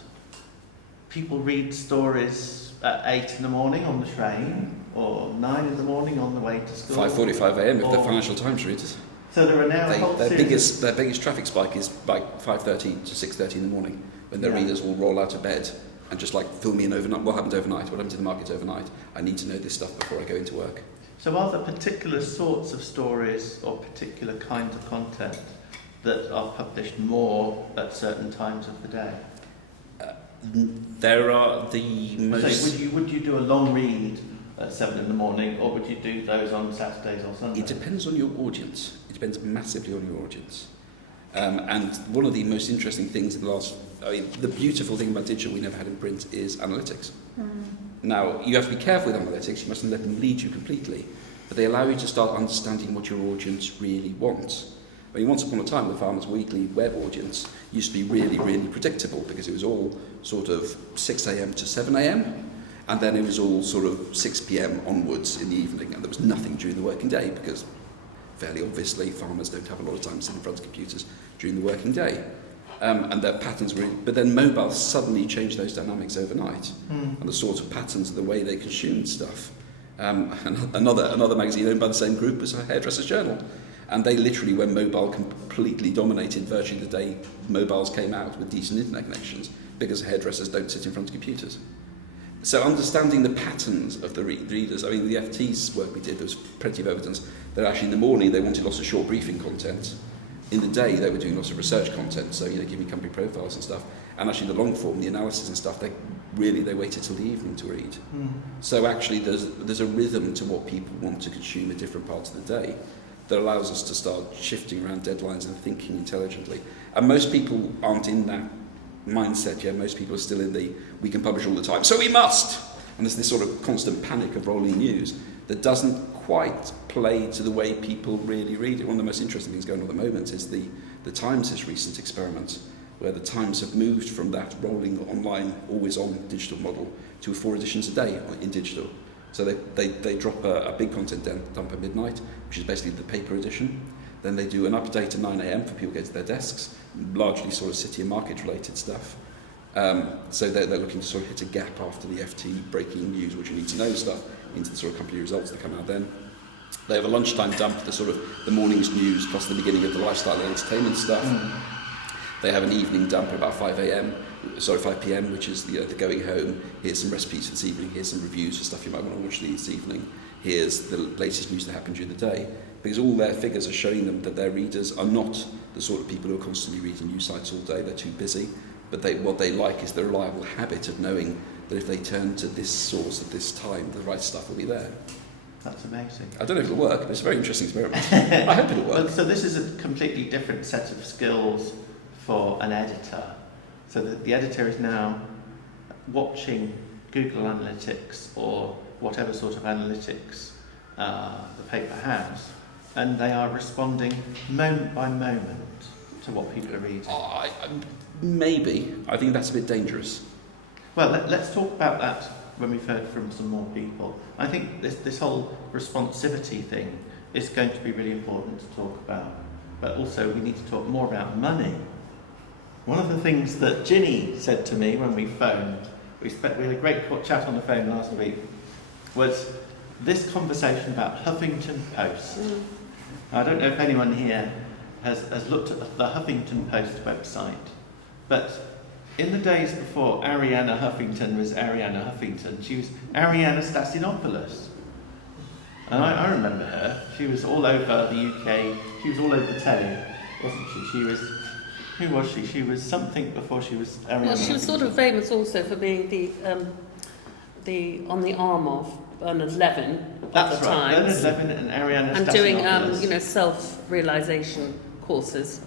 people read stories at 8 in the morning on the train or 9 in the morning on the way to school. 5:45 a.m. if they're Financial Times readers. So there are now their biggest traffic spike is by 5:30 to 6:30 in the morning when their readers will roll out of bed and just fill me in overnight. What happened overnight? What happened to the markets overnight? I need to know this stuff before I go into work. So are there particular sorts of stories or particular kinds of content that are published more at certain times of the day? There are the most... So would you do a long read at 7 in the morning, or would you do those on Saturdays or Sundays? It depends on your audience. It depends massively on your audience. And one of the most interesting things in the beautiful thing about digital we never had in print is analytics. Now, you have to be careful with analytics. You mustn't let them lead you completely. But they allow you to start understanding what your audience really wants. Once upon a time, the Farmers Weekly web audience used to be really, really predictable because it was all sort of 6 a.m. to 7 a.m. and then it was all sort of 6 p.m. onwards in the evening, and there was nothing during the working day because, fairly obviously, farmers don't have a lot of time sitting in front of computers during the working day. And their patterns were... But then mobile suddenly changed those dynamics overnight, and the sorts of patterns of the way they consumed stuff. Another magazine owned by the same group was Hairdresser's Journal. And they literally, when mobile completely dominated virtually the day mobiles came out with decent internet connections, because hairdressers don't sit in front of computers. So understanding the patterns of the readers, the FT's work we did, there was plenty of evidence that actually in the morning they wanted lots of short briefing content. In the day they were doing lots of research content, so giving company profiles and stuff. And actually the long form, the analysis and stuff, they waited till the evening to read. So actually there's a rhythm to what people want to consume at different parts of the day that allows us to start shifting around deadlines and thinking intelligently. And most people aren't in that mindset yet. Most people are still in the, we can publish all the time, so we must! And there's this sort of constant panic of rolling news that doesn't quite play to the way people really read it. One of the most interesting things going on at the moment is the Times' recent experiment where the Times have moved from that rolling online, always on digital model to 4 editions a day in digital. So they drop a big content dump at midnight, which is basically the paper edition. Then they do an update at 9 a.m. for people to get to their desks, largely sort of city and market related stuff. So they're looking to sort of hit a gap after the FT breaking news, which you need to know stuff, into the sort of company results that come out then. They have a lunchtime dump, the sort of the morning's news plus the beginning of the lifestyle and entertainment stuff. They have an evening dump at about 5 p.m, which is the going home. Here's some recipes for this evening, here's some reviews for stuff you might want to watch this evening. Here's the latest news that happened during the day. Because all their figures are showing them that their readers are not the sort of people who are constantly reading news sites all day, they're too busy. But what they like is the reliable habit of knowing that if they turn to this source at this time, the right stuff will be there. That's amazing. I don't know if it'll work, but it's a very interesting experiment. I hope it'll work. Well, so this is a completely different set of skills for an editor. So the editor is now watching Google Analytics or whatever sort of analytics the paper has, and they are responding moment by moment to what people are reading. Maybe. I think that's a bit dangerous. Well, let's talk about that when we've heard from some more people. I think this whole responsivity thing is going to be really important to talk about. But also we need to talk more about money. One of the things that Ginny said to me when we phoned, we had a great chat on the phone last week, was this conversation about Huffington Post. I don't know if anyone here has looked at the Huffington Post website, but in the days before Arianna Huffington was Arianna Huffington, she was Arianna Stasinopoulos. And I remember her. She was all over the UK. She was all over the telly, wasn't she? Who was she? She was something before she was Arianna. Well, she was sort of famous also for being the on the arm of Bernard Levin at That's the right, Times. Bernard Levin and Arianna And Stasinopoulos. doing self-realisation courses,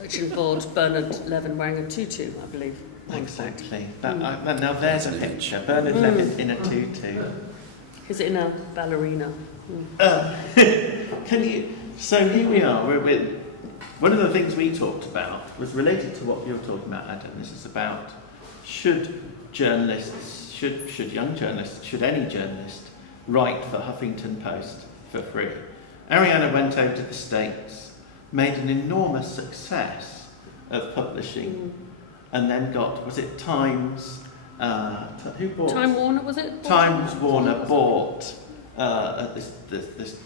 which involved Bernard Levin wearing a tutu, I believe. Exactly. Now there's a picture. Bernard Levin in a tutu. His inner ballerina. Can you? So here we are. We're one of the things we talked about was related to what you were talking about, Adam. This is about should journalists, should young journalists, should any journalist write for Huffington Post for free? Arianna went over to the States, made an enormous success of publishing, and then was it Times? Who bought? Time Warner, was it? Times Warner bought this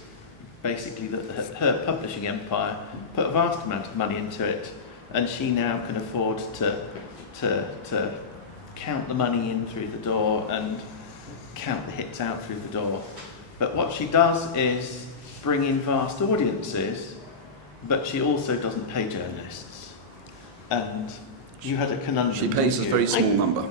basically her publishing empire, put a vast amount of money into it, and she now can afford to count the money in through the door and count the hits out through the door. But what she does is bring in vast audiences, but she also doesn't pay journalists. And you had a conundrum. She pays a very small number.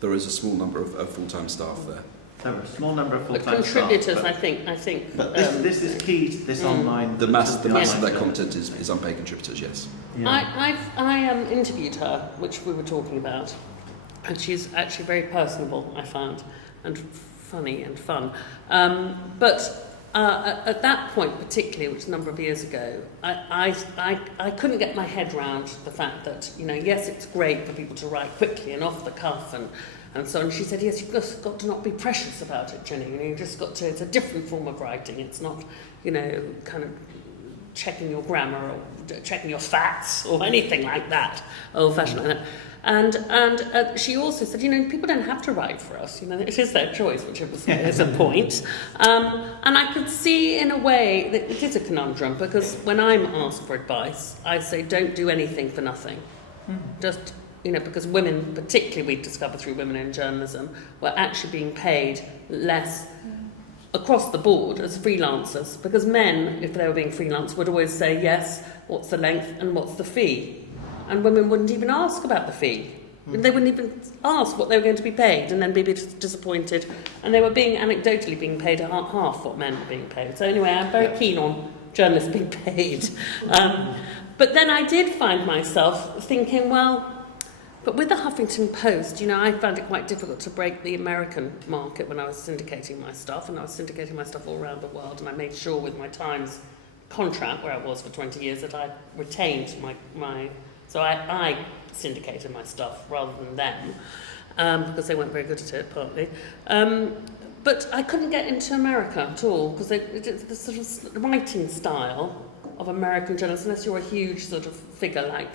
There is a small number of full-time staff there. There are a small number of But full-time contributors, staff. I think. But this is key to this online. The mass of their online content is unpaid contributors, yes. Yeah. I interviewed her, which we were talking about, and she's actually very personable, I found, and funny and fun. But at that point, particularly, which was a number of years ago, I couldn't get my head round the fact that, yes, it's great for people to write quickly and off the cuff and so on. She said, yes, you've just got to not be precious about it, Jenny. You've just got to, it's a different form of writing. It's not, kind of checking your grammar or checking your facts or anything like that, old-fashioned like that. And she also said, people don't have to write for us. It is their choice, which is a point. And I could see, in a way, that it is a conundrum, because when I'm asked for advice, I say, don't do anything for nothing. Just, because women, particularly we discovered through women in journalism, were actually being paid less across the board as freelancers, because men, if they were being freelance, would always say, yes, what's the length and what's the fee? And women wouldn't even ask about the fee. They wouldn't even ask what they were going to be paid, and then be disappointed. And they were anecdotally being paid half what men were being paid. So anyway, I'm very keen on journalists being paid. But then I did find myself thinking, but with the Huffington Post, I found it quite difficult to break the American market when I was syndicating my stuff, and I was syndicating my stuff all around the world, and I made sure with my Times contract, where I was for 20 years, that I retained my So I syndicated my stuff rather than them, because they weren't very good at it, partly. But I couldn't get into America at all, because the sort of writing style of American journalists, unless you're a huge sort of figure like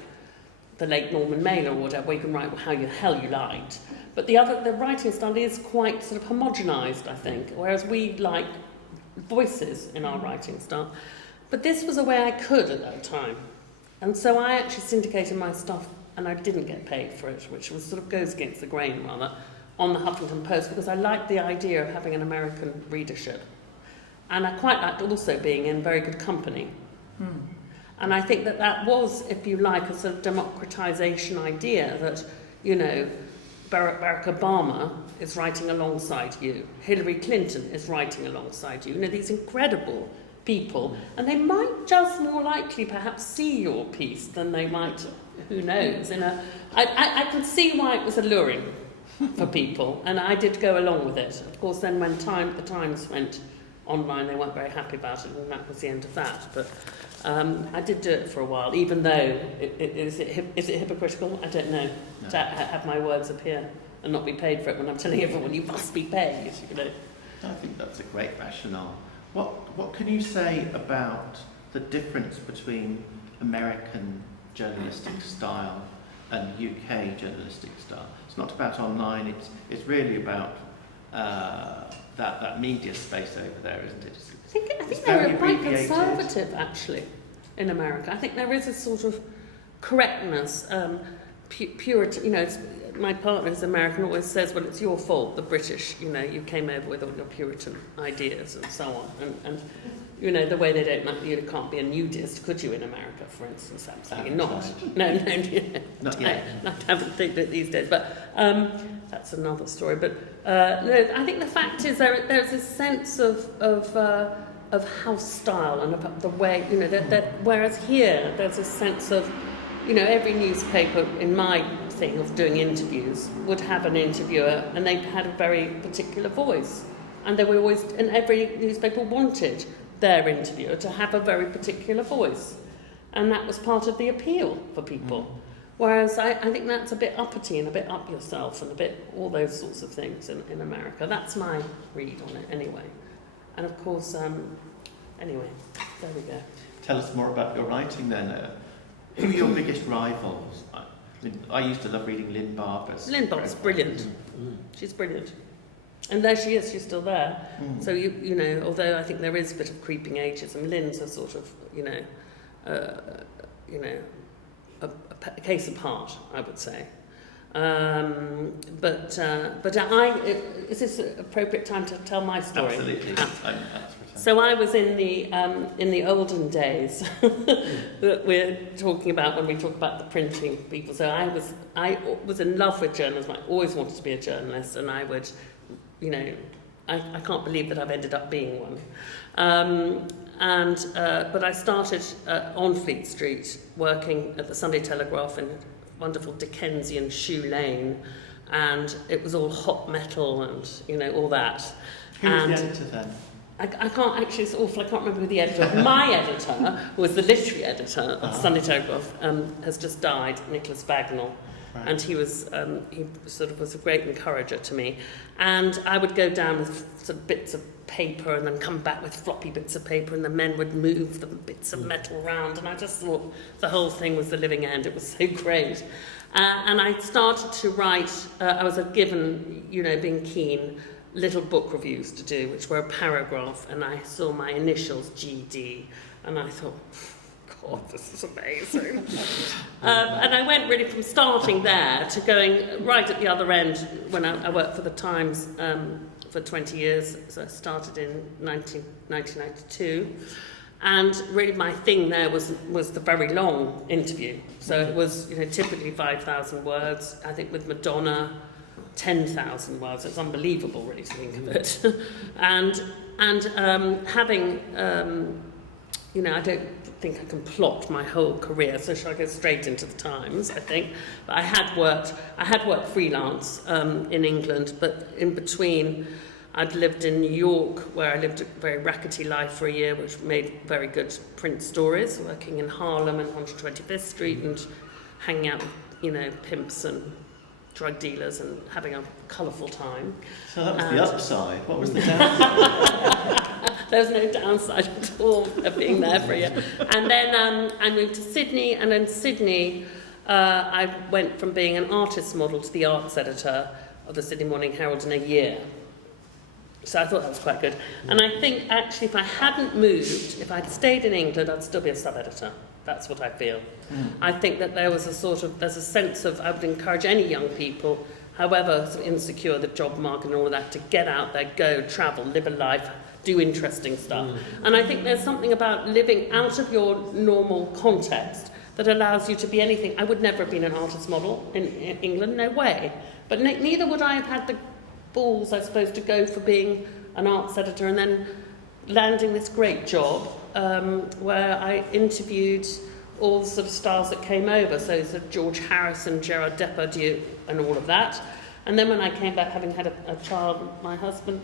the late Norman Mailer or whatever, where you can write how the hell you liked. But the writing style is quite sort of homogenised, I think, whereas we like voices in our writing style. But this was a way I could at that time. And so I actually syndicated my stuff, and I didn't get paid for it, which was sort of goes against the grain, rather, on the Huffington Post, because I liked the idea of having an American readership. And I quite liked also being in very good company. And I think that was, if you like, a sort of democratisation idea that, you know, Barack Obama is writing alongside you. Hillary Clinton is writing alongside you. You know, these incredible people. And they might just more likely perhaps see your piece than they might, who knows. I could see why it was alluring for people, and I did go along with it. Of course, then when the Times went online, they weren't very happy about it, and that was the end of that. But I did do it for a while, even though is it hypocritical? I don't know. No. To have my words appear and not be paid for it when I'm telling everyone you must be paid. You know. I think that's a great rationale. What can you say about the difference between American journalistic style and UK journalistic style? It's not about online. It's really about that media space over there, isn't it? I think they're quite conservative, actually, in America. I think there is a sort of correctness, purity. You know, my partner who's American always says, well, it's your fault, the British, you know, you came over with all your Puritan ideas and so on. And you know, the way they don't, you can't be a nudist, could you, in America, for instance? Absolutely not. No, not yet. I haven't think that these days, but that's another story. But no, I think the fact is there's a sense of house style and of the way, you know, that whereas here there's a sense of, you know, every newspaper in my thing of doing interviews would have an interviewer, and they had a very particular voice, and they were always, and every newspaper wanted their interviewer to have a very particular voice, and that was part of the appeal for people. Whereas I think that's a bit uppity and a bit up yourself and a bit all those sorts of things in America. That's my read on it anyway. And of course, anyway, there we go. Tell us more about your writing then. Who are your biggest rivals? I used to love reading Lynn Barber's. Lynn Barber's brilliant. She's brilliant. And there she is, she's still there. So, you know, although I think there is a bit of creeping ageism, Lynn's a sort of, a case apart, I would say. Is this an appropriate time to tell my story? Absolutely. So I was in the olden days that we're talking about when we talk about the printing people. So I was in love with journalism. I always wanted to be a journalist, and I would, you know, I can't believe that I've ended up being one. But I started on Fleet Street, working at the Sunday Telegraph in wonderful Dickensian Shoe Lane, and it was all hot metal and, you know, all that. Who was the editor then? I can't actually, it's awful, I can't remember who the editor was. My editor, who was the literary editor of the Sunday Telegraph, has just died, Nicholas Bagnall. Right. And he sort of was a great encourager to me. And I would go down with sort of bits of paper and then come back with floppy bits of paper, and the men would move the bits of metal around, and I just thought the whole thing was the living end. It was so great. And I started to write, I was given, you know, being keen, little book reviews to do, which were a paragraph, and I saw my initials GD, and I thought, God, this is amazing. And I went really from starting there to going right at the other end when I worked for the Times for 20 years. So I started in 1992. And really my thing there was the very long interview. So it was, you know, typically 5,000 words. I think with Madonna, 10,000 words. It's unbelievable, really, to think of it. and having, you know, I don't think I can plot my whole career, so shall I go straight into the Times, I think. But I had worked freelance in England, but in between I'd lived in New York, where I lived a very rackety life for a year, which made very good print stories, working in Harlem and 125th Street, and hanging out with, you know, pimps and drug dealers and having a colourful time. So that was the upside. What was the downside? There was no downside at all of being there for a year. And then I moved to Sydney, and in Sydney I went from being an artist model to the arts editor of the Sydney Morning Herald in a year. So I thought that was quite good. And I think actually if I hadn't moved, if I'd stayed in England, I'd still be a sub-editor. That's what I feel. I think that there's a sense of, I would encourage any young people, however sort of insecure the job market and all of that, to get out there, go, travel, live a life, do interesting stuff. And I think there's something about living out of your normal context that allows you to be anything. I would never have been an artist model in England, no way. But neither would I have had the balls, I suppose, to go for being an arts editor and then landing this great job where I interviewed all the sort of stars that came over, so George Harrison, Gerard Depardieu and all of that. And then when I came back, having had a child, my husband,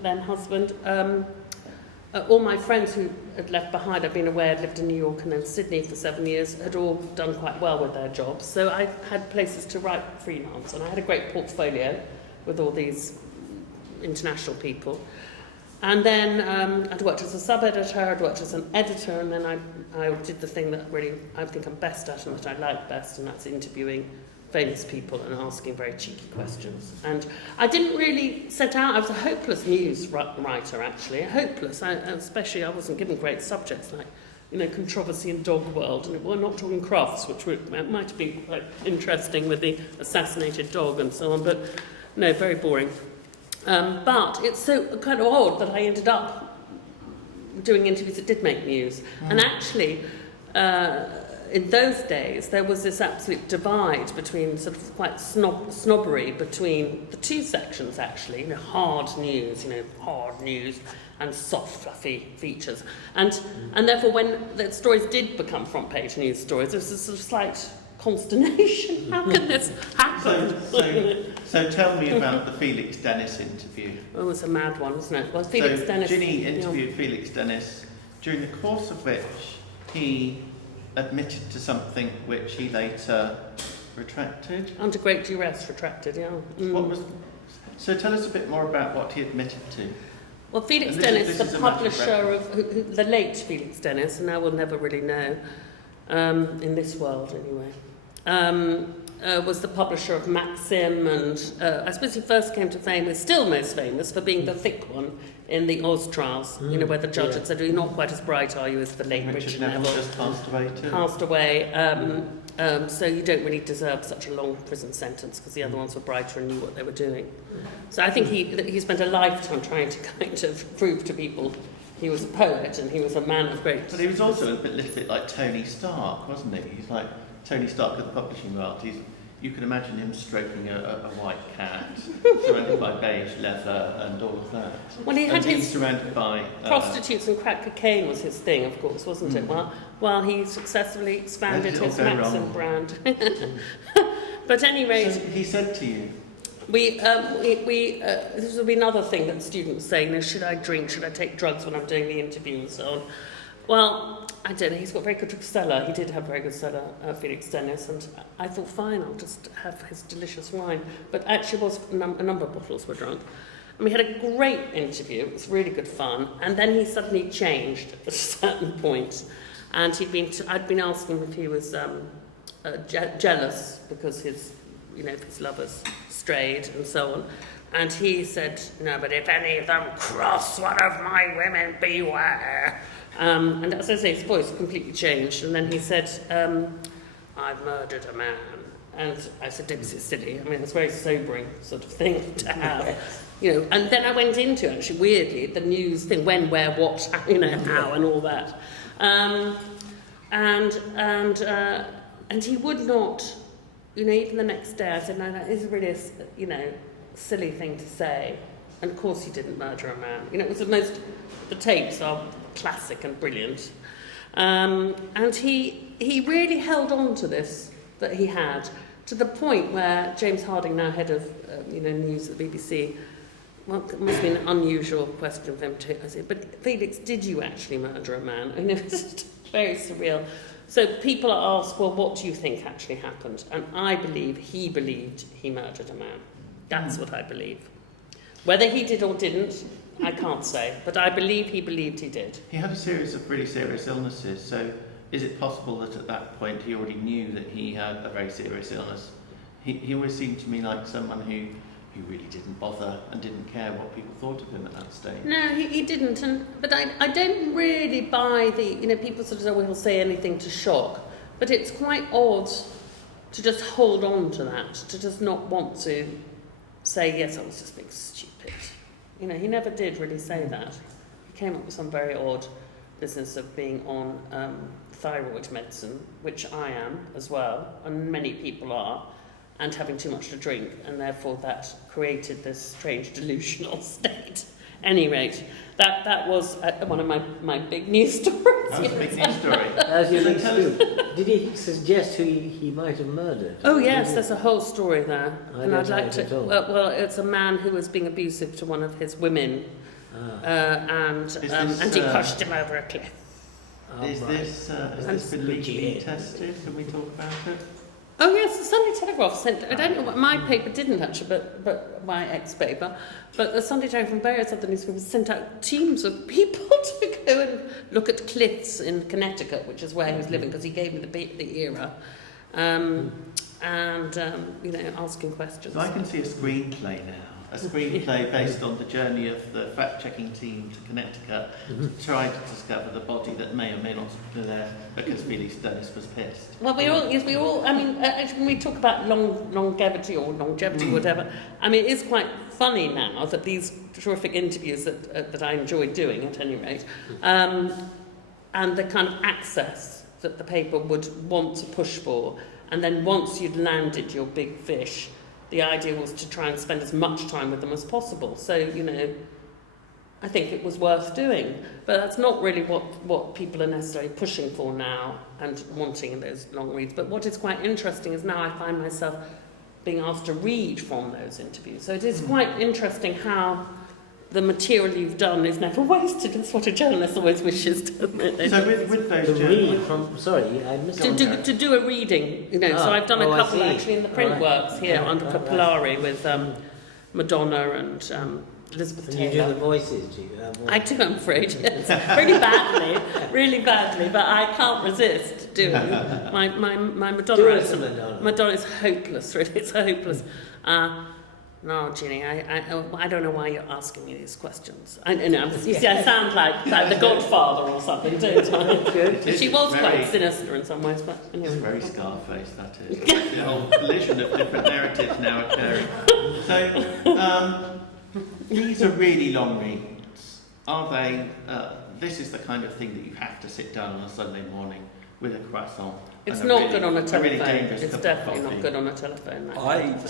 all my friends who had left behind, I'd been away, I'd lived in New York and then Sydney for 7 years, had all done quite well with their jobs. So I had places to write freelance, and I had a great portfolio with all these international people. And then I'd worked as a sub-editor, I'd worked as an editor, and then I did the thing that really I think I'm best at and that I like best, and that's interviewing famous people and asking very cheeky questions. And I didn't really set out, I was a hopeless news writer actually, hopeless, especially I wasn't given great subjects like, you know, controversy in dog world, and we're not talking crafts, which might have been quite interesting with the assassinated dog and so on, but no, very boring. But it's so kind of odd that I ended up doing interviews that did make news. And actually, in those days, there was this absolute divide between sort of quite snobbery between the two sections, actually, you know, hard news, and soft, fluffy features. And therefore, when the stories did become front page news stories, there was a sort of slight consternation. How can this happen? So tell me about the Felix Dennis interview. Oh, it was a mad one, wasn't it? Well, Felix Dennis. Ginny interviewed Felix Dennis, during the course of which he admitted to something which he later retracted. Under great duress, retracted, yeah. So tell us a bit more about what he admitted to. Well, Felix Dennis, the publisher of the late Felix Dennis, and now we'll never really know, in this world anyway, was the publisher of Maxim, and I suppose he first came to fame, is still most famous for being the thick one in the Oz trials, you know, where the judge had said, "You're not quite as bright, are you, as the late Richard Neville." Just passed away too. Passed away, so you don't really deserve such a long prison sentence because the other ones were brighter and knew what they were doing. So I think he spent a lifetime trying to kind of prove to people he was a poet and he was a man of great... But he was also a little bit like Tony Stark, wasn't he? He's like Tony Stark of the publishing world. You can imagine him stroking a white cat, surrounded by beige leather and all of that. Well, he had his surrounded by prostitutes and crack cocaine was his thing, of course, wasn't it? While he successfully expanded his Maxim brand. But at any rate, so he said to you, this would be another thing that students say, you know, should I drink, should I take drugs when I'm doing the interview and so on. Well, I don't know, he's got a very good cellar. He did have a very good cellar, Felix Dennis, and I thought, fine, I'll just have his delicious wine. But actually was a number of bottles were drunk. And we had a great interview, it was really good fun, and then he suddenly changed at a certain point. And I'd been asking him if he was jealous because his lovers strayed and so on. And he said, "No, but if any of them cross one of my women, beware." And as I say, his voice completely changed. And then he said, "I've murdered a man." And I said, "Don't be so silly." I mean, it's a very sobering sort of thing to have. You know, and then I went into, actually, weirdly, the news thing, when, where, what, you know, how, and all that. And he would not, you know, even the next day, I said, "No, that is really a, silly thing to say. And of course he didn't murder a man." You know, it was the tapes are classic and brilliant. And he really held on to this that he had, to the point where James Harding, now head of news at the BBC, well, it must be an unusual question for him to. I said, "But Felix, did you actually murder a man?" I know, it's just very surreal. So people are asked, well, what do you think actually happened? And I believe he believed he murdered a man. That's what I believe. Whether he did or didn't, I can't say. But I believe he believed he did. He had a series of really serious illnesses, so is it possible that at that point he already knew that he had a very serious illness? He always seemed to me like someone who really didn't bother and didn't care what people thought of him at that stage. No, he didn't. But I don't really buy the, people sort of say, well, he'll say anything to shock. But it's quite odd to just hold on to that, to just not want to say, yes, I was just being stupid. He never did really say that. He came up with some very odd business of being on thyroid medicine, which I am as well, and many people are, and having too much to drink, and therefore that created this strange delusional state. Any rate, that was one of my big news stories. That was a big news story. As your big scoop. Did he suggest who he might have murdered? Oh yes, there's a whole story there, and I'd like to. Well, it's a man who was being abusive to one of his women, and he pushed him over a cliff. Has this been legally tested? Can we talk about it? Oh yes, the Sunday Telegraph sent. I don't know what my paper didn't actually, but my ex-paper. But the Sunday Telegraph and various other newspapers sent out teams of people to go and look at cliffs in Connecticut, which is where he was living, because he gave me the era, and asking questions. So I can see a screenplay now. A screenplay based on the journey of the fact-checking team to Connecticut to try to discover the body that may or may not have been there because Felix Dennis was pissed. Well, we all. I mean, actually, when we talk about longevity, whatever. I mean, it's quite funny now that these terrific interviews that I enjoyed doing, at any rate, and the kind of access that the paper would want to push for, and then once you'd landed your big fish, the idea was to try and spend as much time with them as possible. So, I think it was worth doing. But that's not really what people are necessarily pushing for now and wanting in those long reads. But what is quite interesting is now I find myself being asked to read from those interviews. So it is quite interesting how the material you've done is never wasted. That's what a journalist always wishes to. So with those to read journals... from... Sorry, I missed to do a reading, so I've done a couple actually in the Printworks here under Capillary with Madonna and Elizabeth Taylor. And you do the voices, do you? I do, I'm afraid, yes. really badly, but I can't resist doing my Madonna. Do it, accent. Madonna is hopeless, really, it's hopeless. No, Ginny, I don't know why you're asking me these questions. I sound like the Godfather or something, don't I? She was quite sinister in some ways, but anyway. It's very Scarface, that is. The whole collision of different narratives now occurring. So, these are really long reads. Are they... this is the kind of thing that you have to sit down on a Sunday morning with a croissant. It's not good on a telephone. Really it's definitely not good on a telephone.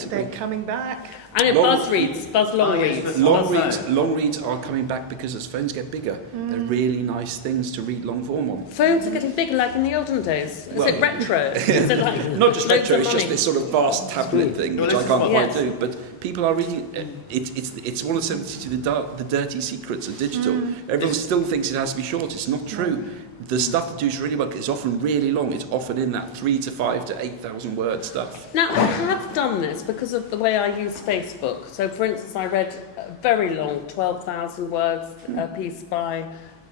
They're coming back. And it buzz long reads. Long reads are coming back because as phones get bigger, they're really nice things to read long form on. Phones are getting bigger, like in the olden days. Is it retro? Is it like not just retro, it's just this sort of vast tablet thing, which I can't quite do. But people are reading. It's one of the dirty secrets of digital. Everyone still thinks it has to be short. It's not true. The stuff that does really well is often really long. It's often in that 3 to 5 to 8,000 word stuff. Now, I have done this because of the way I use Facebook. So, for instance, I read a very long, 12,000 words piece by,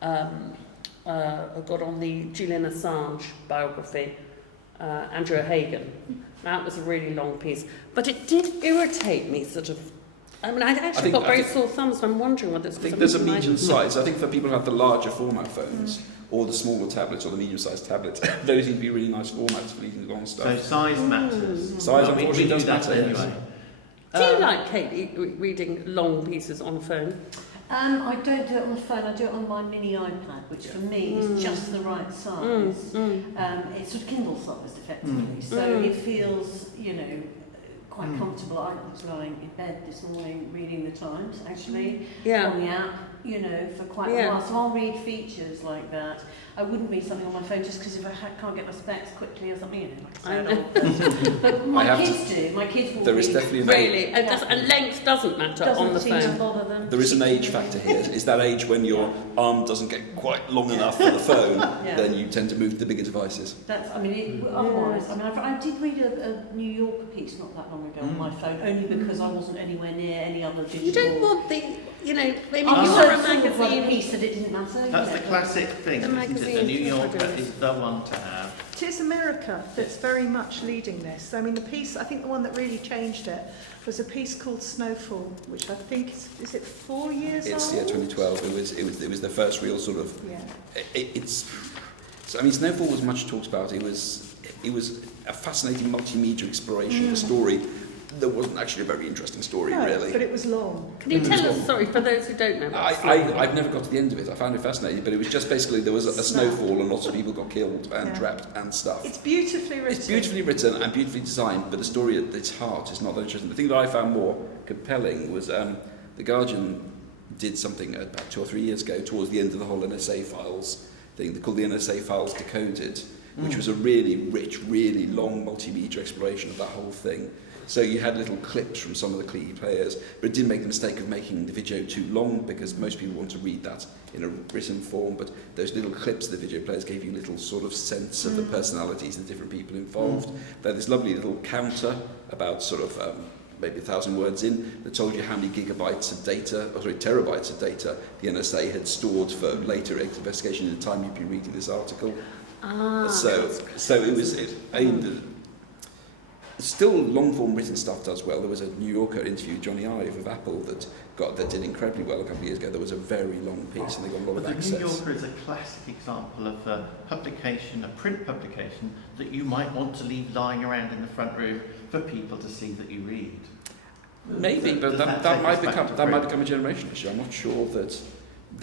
got on the Julian Assange biography, Andrew O'Hagan. That was a really long piece. But it did irritate me, sort of. I mean, I actually got very sore thumbs, so I'm wondering whether it's... I think there's a medium size. I think for people who have the larger format phones, or the smaller tablets, or the medium-sized tablets, those seem to be really nice formats for reading long stuff. So size matters. Size, unfortunately, does matter. Anyway. Do you like, Kate, reading long pieces on a phone? I don't do it on the phone, I do it on my mini iPad, which for me is just the right size. It's sort of Kindle sized, effectively, so it feels, quite comfortable. I was lying in bed this morning reading the Times, actually, on the app. you know, for quite a while. So I'll read features like that. I wouldn't read something on my phone just because if I can't get my specs quickly or something, you know, like I said, but my kids do. My kids will There is read. definitely an Really, and length doesn't matter on the Doesn't seem to phone. bother them. There is an age factor here. Is that age when your arm doesn't get quite long enough for the phone, then you tend to move to the bigger devices. That's, I mean, otherwise, I mean, I did read a New Yorker piece not that long ago on my phone, only because I wasn't anywhere near any other digital. You don't want the, you know, maybe I you're saw a a magazine. piece that it didn't matter. That's the classic thing, The isn't it? The magazine New Yorker photos. is the one to have. It is America that's very much leading this. I mean, the piece, I think the one that really changed it was a piece called Snowfall, which I think is it 4 years It's old? 2012. It was the first real sort of. Yeah. So I mean, Snowfall was much talked about. It was a fascinating multimedia exploration of a story. There wasn't actually a very interesting story, No, really. but it was long. Can you tell us, sorry, for those who don't know? I've never got to the end of it. I found it fascinating, but it was just basically there was a snowfall and lots of people got killed and trapped and stuff. It's beautifully written. It's beautifully written and beautifully designed, but the story at its heart is not that interesting. The thing that I found more compelling was The Guardian did something about 2 or 3 years ago towards the end of the whole NSA files thing. They called the NSA files Decoded, which was a really rich, really long multimedia exploration of that whole thing. So you had little clips from some of the key players, but it didn't make the mistake of making the video too long because most people want to read that in a written form, but those little clips of the video players gave you a little sort of sense of the personalities of the different people involved. They had this lovely little counter about sort of maybe 1,000 words in that told you how many gigabytes of data, terabytes of data the NSA had stored for later investigation in the time you'd been reading this article. So it was... Still long-form written stuff does well. There was a New Yorker interview, Johnny Ive of Apple, that did incredibly well a couple of years ago. There was a very long piece and they got a lot of access. The New Yorker is a classic example of a publication, a print publication, that you might want to leave lying around in the front room for people to see that you read. Maybe, but that might become a generation issue. I'm not sure that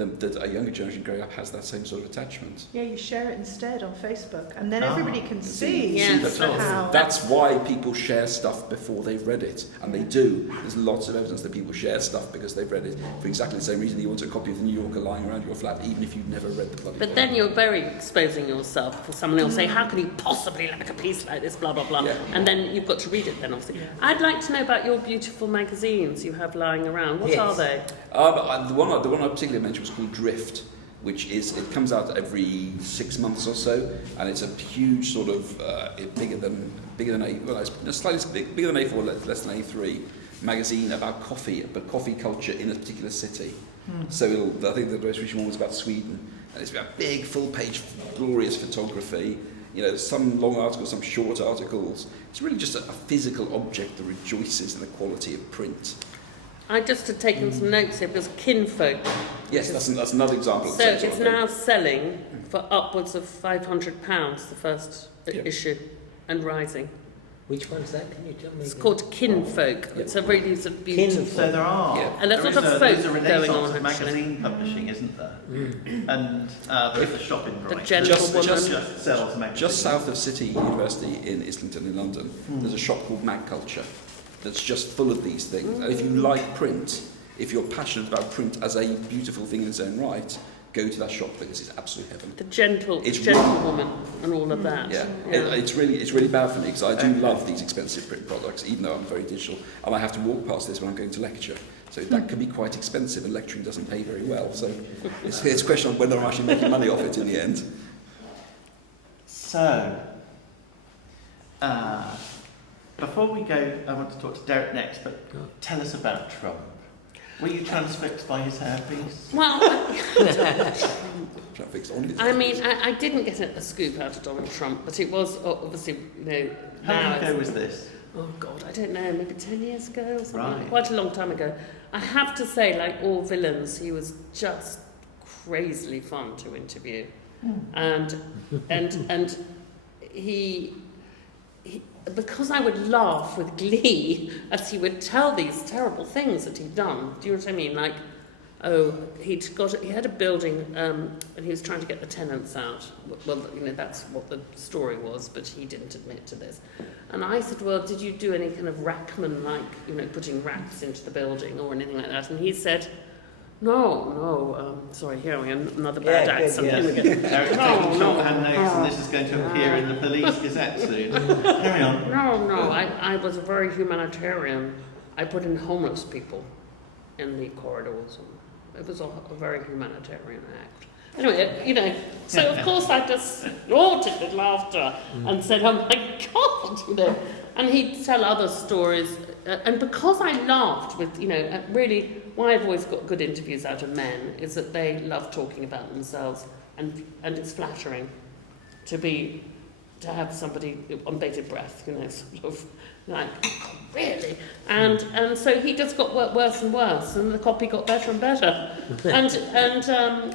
a younger generation growing up has that same sort of attachment. Yeah, you share it instead on Facebook, and then everybody can see Yes. how. That's why people share stuff before they've read it, and they do. There's lots of evidence that people share stuff because they've read it for exactly the same reason you want a copy of the New Yorker lying around your flat, even if you've never read the bloody But thing. then you're very exposing yourself for someone else say, how can you possibly like a piece like this, blah, blah, blah. Yeah. And then you've got to read it then, obviously. I'd like to know about your beautiful magazines you have lying around. What are they? The one I particularly mentioned was called Drift, which it comes out every 6 months or so, and it's a huge sort of bigger than it's slightly bigger than A4, less than A3 magazine about coffee, but coffee culture in a particular city. So I think the most recent one was about Sweden, and it's about big, full-page, glorious photography. You know, some long articles, some short articles. It's really just a physical object that rejoices in the quality of print. I just had taken some notes here because Kinfolk. Yes, that's another example. So it's now selling for upwards of £500, the first issue, and rising. Which one's that? Can you tell me? It's again? called Kinfolk. It's a really sort of beautiful. So there are. Yeah. And there's there sort is of there's folk a going renaissance on, of actually. magazine publishing, isn't there? And there is a shop in Brighton. Gentlewoman. Just sells magazines. Just south of City University in Islington in London, there's a shop called Mag Culture that's just full of these things. And if you like print, if you're passionate about print as a beautiful thing in its own right, go to that shop because it's absolute heaven. The It's gentlewoman and all of that. Yeah, it's really bad for me because I do love these expensive print products, even though I'm very digital, and I have to walk past this when I'm going to lecture. So that can be quite expensive, and lecturing doesn't pay very well. So it's a question of whether I'm actually making money off it in the end. So, before we go, I want to talk to Derek next, but tell us about Trump. Were you transfixed by his hairpiece? Well, I mean, I I didn't get a scoop out of Donald Trump, but it was obviously, you know, How now long ago was this? oh God, I don't know, maybe 10 years ago or something. Right. Quite a long time ago. I have to say, like all villains, he was just crazily fun to interview. And he because I would laugh with glee as he would tell these terrible things that he'd done. Do you know what I mean? Like, he had a building and he was trying to get the tenants out. Well, you know, that's what the story was, but he didn't admit to this. And I said, well, did you do any kind of Rackman, like, you know, putting racks into the building or anything like that? And he said, No, sorry, here we go, another bad Yeah, good, accent. yeah. Here we go. Eric's taking shorthand notes, and this is going to appear in the Police Gazette soon. Carry on. No, I was very humanitarian. I put in homeless people in the corridors. It was a very humanitarian act. Anyway, you know, so of course I just snorted with laughter and said, oh my God, you know. And he'd tell other stories. And because I laughed with, you know, really, why I've always got good interviews out of men is that they love talking about themselves, and it's flattering to have somebody on bated breath, you know, sort of like, really? And so he just got worse and worse, and the copy got better and better. And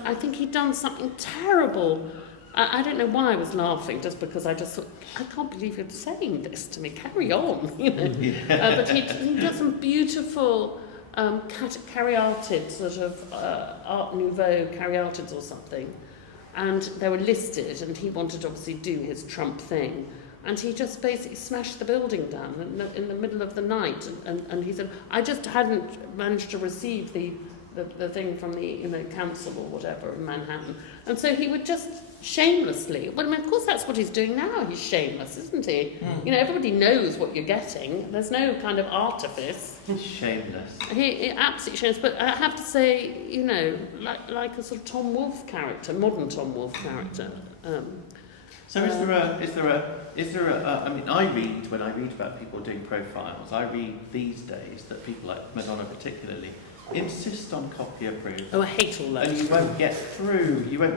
I think he'd done something terrible. I don't know why I was laughing, just because I just thought, I can't believe you're saying this to me, carry on, you know. Yeah. But he did some beautiful caryatid, sort of Art Nouveau caryatids or something, and they were listed, and he wanted to obviously do his Trump thing, and he just basically smashed the building down in the middle of the night, and he said, I just hadn't managed to receive the thing from the council or whatever in Manhattan. And so he would just shamelessly, well, I mean, of course that's what he's doing now, he's shameless, isn't he? You know, everybody knows what you're getting, there's no kind of artifice. He's shameless. He absolutely shameless, but I have to say, you know, like a sort of Tom Wolfe character, modern Tom Wolfe character. So is there a, I mean, when I read about people doing profiles, I read these days that people like Madonna particularly insist on copy approval. Oh, I hate all that. And you won't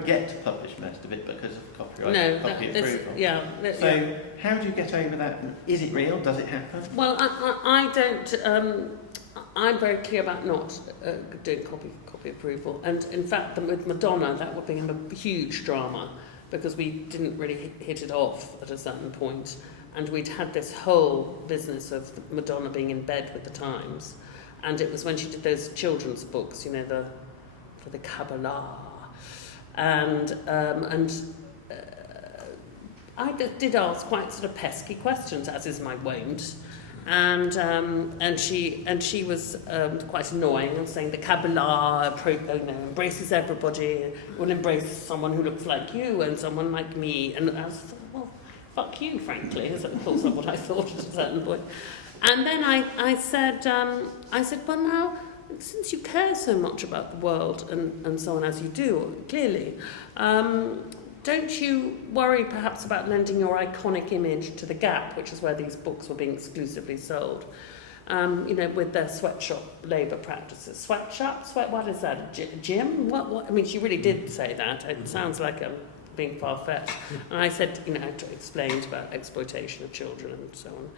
get to publish most of it because of copyright copy approval. So how do you get over that? Is it real? Does it happen? Well, I don't, I'm very clear about not doing copy approval. And in fact, with Madonna, that would be a huge drama, because we didn't really hit it off at a certain point, and we'd had this whole business of Madonna being in bed with the Times, and it was when she did those children's books, you know, for the Kabbalah, and I did ask quite sort of pesky questions, as is my wont, and she was quite annoying and saying the Kabbalah embraces everybody, will embrace someone who looks like you and someone like me, and I was like, well, fuck you, frankly, is of course what I thought at a certain point. And then I said, well, now, since you care so much about the world and so on, as you do, clearly, don't you worry perhaps about lending your iconic image to the Gap, which is where these books were being exclusively sold, you know, with their sweatshop labour practices. What is that, gym? What? I mean, she really did say that. It sounds like being far-fetched. And I said, you know, I explained about exploitation of children and so on.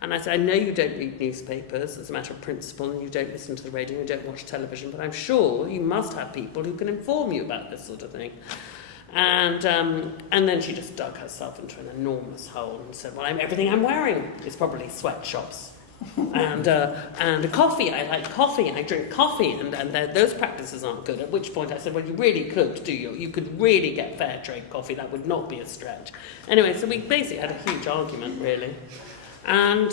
And I said, I know you don't read newspapers as a matter of principle, and you don't listen to the radio, you don't watch television, but I'm sure you must have people who can inform you about this sort of thing. And then she just dug herself into an enormous hole and said, well, everything I'm wearing is probably sweatshops. and coffee, I like coffee, I drink coffee, and those practices aren't good. At which point I said, well, you really could you could really get fair trade coffee, that would not be a stretch. Anyway, so we basically had a huge argument, really. And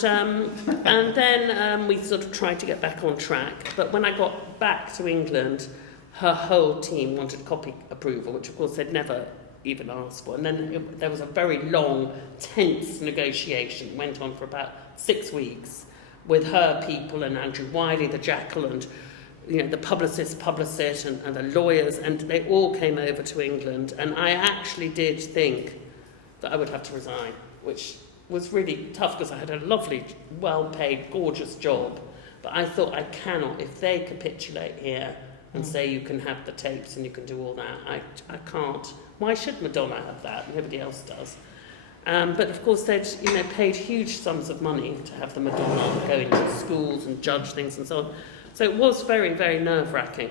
then we sort of tried to get back on track. But when I got back to England, her whole team wanted copy approval, which of course they'd never even asked for. And then there was a very long, tense negotiation, went on for about 6 weeks, with her people and Andrew Wiley, the Jackal, and you know, the publicist and the lawyers, and they all came over to England. And I actually did think that I would have to resign, which was really tough because I had a lovely, well-paid, gorgeous job. But I thought, I cannot, if they capitulate here and say you can have the tapes and you can do all that, I can't. Why should Madonna have that? Nobody else does. But of course they'd paid huge sums of money to have the Madonna go into schools and judge things and so on. So it was very, very nerve-wracking.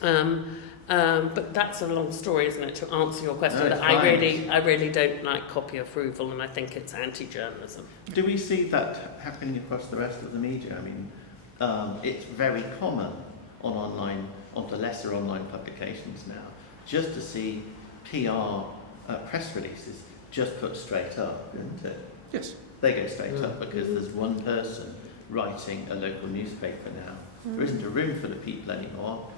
But that's a long story, isn't it, to answer your question. No, But I really don't like copy approval, and I think it's anti-journalism. Do we see that happening across the rest of the media? I mean, it's very common on the lesser online publications now, just to see PR press releases just put straight up, isn't it? Yes. They go straight up because there's one person writing a local newspaper now. There isn't a room for the people anymore.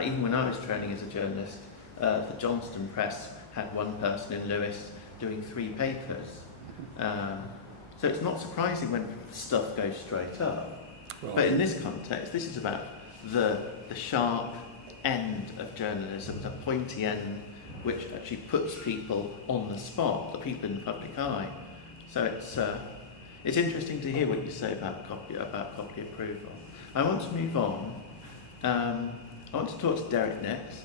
Even when I was training as a journalist, the Johnston Press had one person in Lewis doing 3 papers. So it's not surprising when stuff goes straight up. Right. But in this context, this is about the sharp end of journalism, the pointy end, which actually puts people on the spot, the people in the public eye. So it's interesting to hear what you say about copy approval. I want to move on. I want to talk to Derek next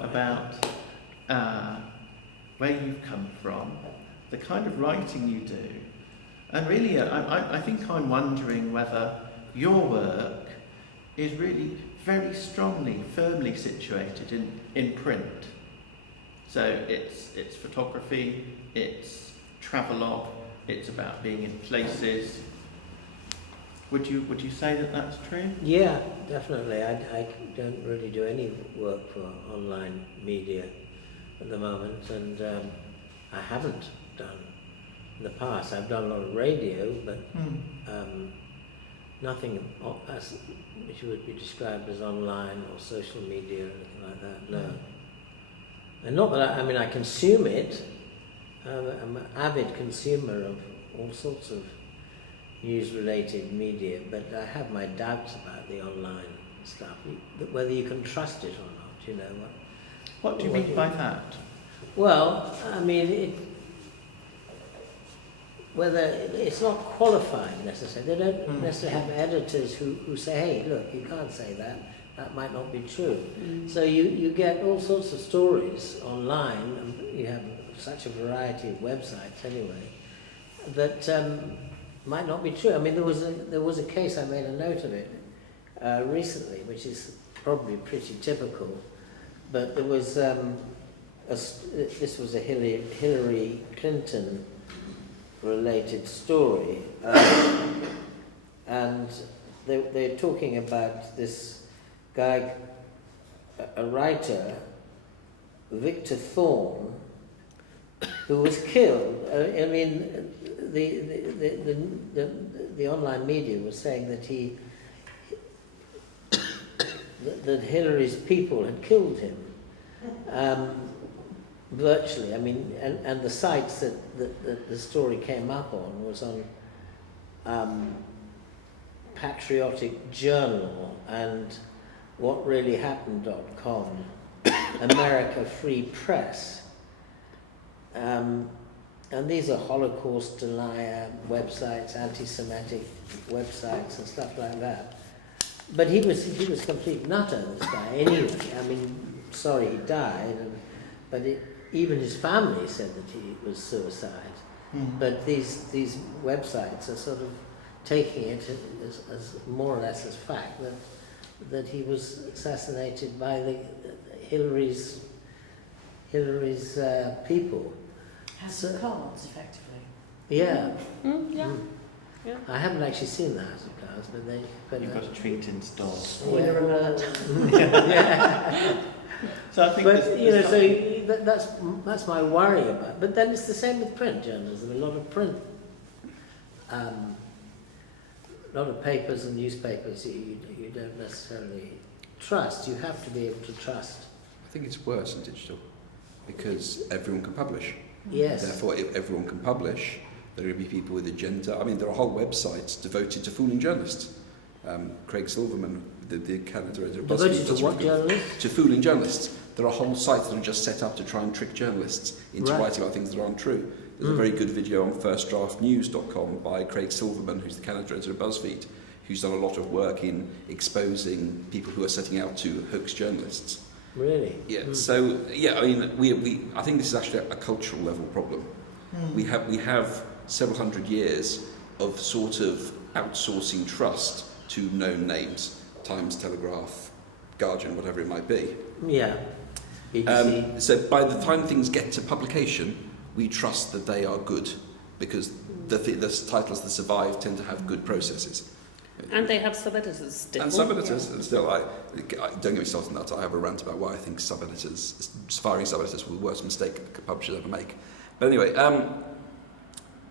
about where you've come from, the kind of writing you do, and really, I think I'm wondering whether your work is really very strongly, firmly situated in print. So it's photography, it's travelogue, it's about being in places. Would you say that that's true? Yeah, definitely. I don't really do any work for online media at the moment, and I haven't done in the past. I've done a lot of radio, but nothing which would be described as online or social media or anything like that. No. And not that I consume it. I'm an avid consumer of all sorts of news-related media, but I have my doubts about the online stuff, whether you can trust it or not. You know what do you mean by that? Well, I mean whether it's not qualified necessarily. They don't necessarily have editors who say, "Hey, look, you can't say that. That might not be true." So you get all sorts of stories online, and you have such a variety of websites anyway, that might not be true. I mean, there was a case, I made a note of it recently, which is probably pretty typical, but there was this was a Hillary Clinton related story, and they're talking about this guy, a writer, Victor Thorne, who was killed. I mean, the online media was saying that that Hillary's people had killed him, virtually. I mean, and the sites that the story came up on was on Patriotic Journal and whatreallyhappened.com, America Free Press. And these are Holocaust denier websites, anti-Semitic websites and stuff like that. But he was complete nutter, this guy, anyway. I mean, sorry he died, but even his family said that he was suicide. But these websites are sort of taking it as more or less as fact that he was assassinated by the Hillary's people. Has the cards, effectively. Yeah. Yeah. I haven't actually seen the House of Cards, but You've got a treat in store. Spoiler alert. Yeah. So I think that's my worry about. But then it's the same with print journalism. A lot of print, a lot of papers and newspapers you don't necessarily trust. You have to be able to trust. I think it's worse in digital because everyone can publish. Yes. Therefore, if everyone can publish, there will be people with agenda. I mean, there are whole websites devoted to fooling journalists. Craig Silverman, the Canada editor of BuzzFeed, Devoted to what journalists? To fooling journalists. There are whole sites that are just set up to try and trick journalists into Right. writing about things that aren't true. There's a very good video on firstdraftnews.com by Craig Silverman, who's the Canada editor of BuzzFeed, who's done a lot of work in exposing people who are setting out to hoax journalists. Really? Yeah. So yeah, I mean, we I think this is actually a cultural level problem. We have several hundred years of sort of outsourcing trust to known names, Times, Telegraph, Guardian, whatever it might be. Yeah. BBC. So by the time things get to publication, we trust that they are good because the titles that survive tend to have good processes. And they have sub-editors still. And sub-editors, still, don't get me started on that. I have a rant about why I think firing sub-editors was the worst mistake publishers ever make. But anyway,